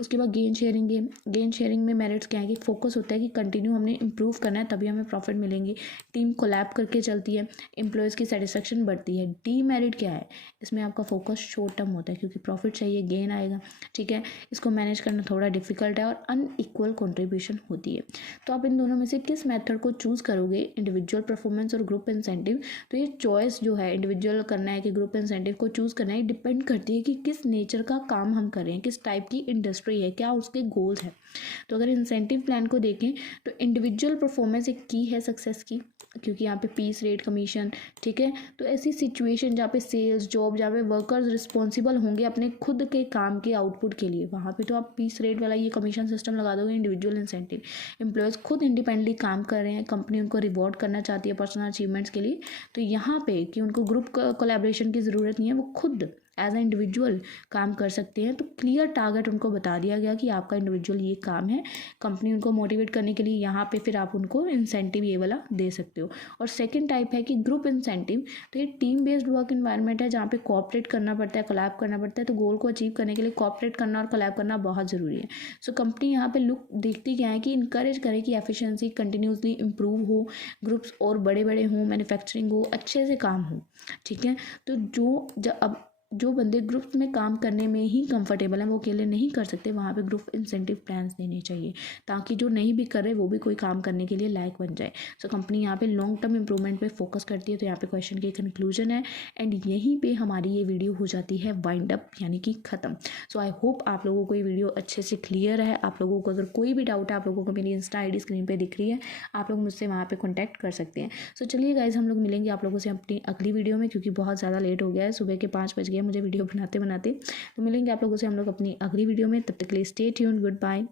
उसके बाद गेन शेयरिंग है। गेन शेयरिंग में मेरिट्स क्या है कि फोकस होता है कि कंटिन्यू हमने इंप्रूव करना है, तभी हमें प्रॉफिट मिलेंगे। टीम कोलैब करके चलती है, एम्प्लॉयज़ की सेटिस्फेक्शन बढ़ती है। डी मेरिट क्या है? इसमें आपका फोकस शॉर्ट टर्म होता है क्योंकि प्रॉफिट चाहिए, गेन आएगा, ठीक है, इसको मैनेज करना थोड़ा डिफिकल्ट है और अनइक्वल कॉन्ट्रीब्यूशन होती है। तो आप इन दोनों में से किस मेथड को चूज़ करोगे, इंडिविजुअल परफॉर्मेंस और ग्रुप इंसेंटिव? तो ये चॉइस जो है इंडिविजुअल करना है कि ग्रुप इंसेंटिव को चूज़ करना है, डिपेंड करती है कि किस नेचर का काम हम करें, किस टाइप की इंडस्ट्री है, क्या उसके गोल्स हैं। तो अगर इंसेंटिव प्लान को देखें तो इंडिविजुअल परफॉर्मेंस एक की है सक्सेस की, क्योंकि यहाँ पे पीस रेट, कमीशन, ठीक है। तो ऐसी सिचुएशन जहाँ पे सेल्स जॉब, जहाँ पे वर्कर्स रिस्पॉन्सिबल होंगे अपने खुद के काम के आउटपुट के लिए, वहाँ पे तो आप पीस रेट वाला ये कमीशन सिस्टम लगा दोगे। इंडिविजुअल इंसेंटिव, एम्प्लॉयज़ खुद इंडिपेंडेंटली काम कर रहे हैं, कंपनी उनको रिवॉर्ड करना चाहती है पर्सनल अचीवमेंट्स के लिए, तो यहाँ पे कि उनको ग्रुप कोलैबोरेशन की ज़रूरत नहीं है, वो खुद एज ए इंडिविजुअल काम कर सकते हैं। तो क्लियर टारगेट उनको बता दिया गया कि आपका इंडिविजुअल ये काम है, कंपनी उनको मोटिवेट करने के लिए यहाँ पे फिर आप उनको इंसेंटिव ये वाला दे सकते हो। और सेकंड टाइप है कि ग्रुप इंसेंटिव, तो ये टीम बेस्ड वर्क इन्वायरमेंट है जहाँ पे कोऑपरेट करना पड़ता है, कोलैब करना पड़ता है। तो गोल को अचीव करने के लिए कोऑपरेट करना और कोलैब करना बहुत ज़रूरी है। सो कंपनी यहाँ पे लुक देखती क्या है कि इनकरेज करे कि एफिशिएंसी कंटिन्यूसली इंप्रूव हो, ग्रुप्स और बड़े बड़े हों, मैन्युफैक्चरिंग हो, अच्छे से काम हो, ठीक है। तो अब जो बंदे ग्रुप्स में काम करने में ही कंफर्टेबल हैं, वो अकेले नहीं कर सकते, वहाँ पे ग्रुप इंसेंटिव प्लान्स देने चाहिए ताकि जो नहीं भी कर रहे वो भी कोई काम करने के लिए लायक बन जाए। सो कंपनी यहाँ पे लॉन्ग टर्म इंप्रूवमेंट पे फोकस करती है। तो यहाँ पे क्वेश्चन की कंक्लूजन है एंड यहीं पे हमारी ये वीडियो हो जाती है वाइंड अप, यानी कि ख़त्म। सो आई होप आप लोगों को ये वीडियो अच्छे से क्लियर है। आप लोगों को अगर कोई भी डाउट है, आप लोगों को मेरी इंस्टा ID स्क्रीन पर दिख रही है, आप लोग मुझसे वहाँ पर कॉन्टैक्ट कर सकते हैं। सो चलिए गाइज, हम लोग मिलेंगे आप लोगों से अपनी अगली वीडियो में, क्योंकि बहुत ज़्यादा लेट हो गया है, सुबह के 5 बज गए मुझे वीडियो बनाते बनाते। तो मिलेंगे आप लोगों से हम लोग अपनी अगली वीडियो में, तब तक के लिए स्टे ट्यून्ड, गुड बाय।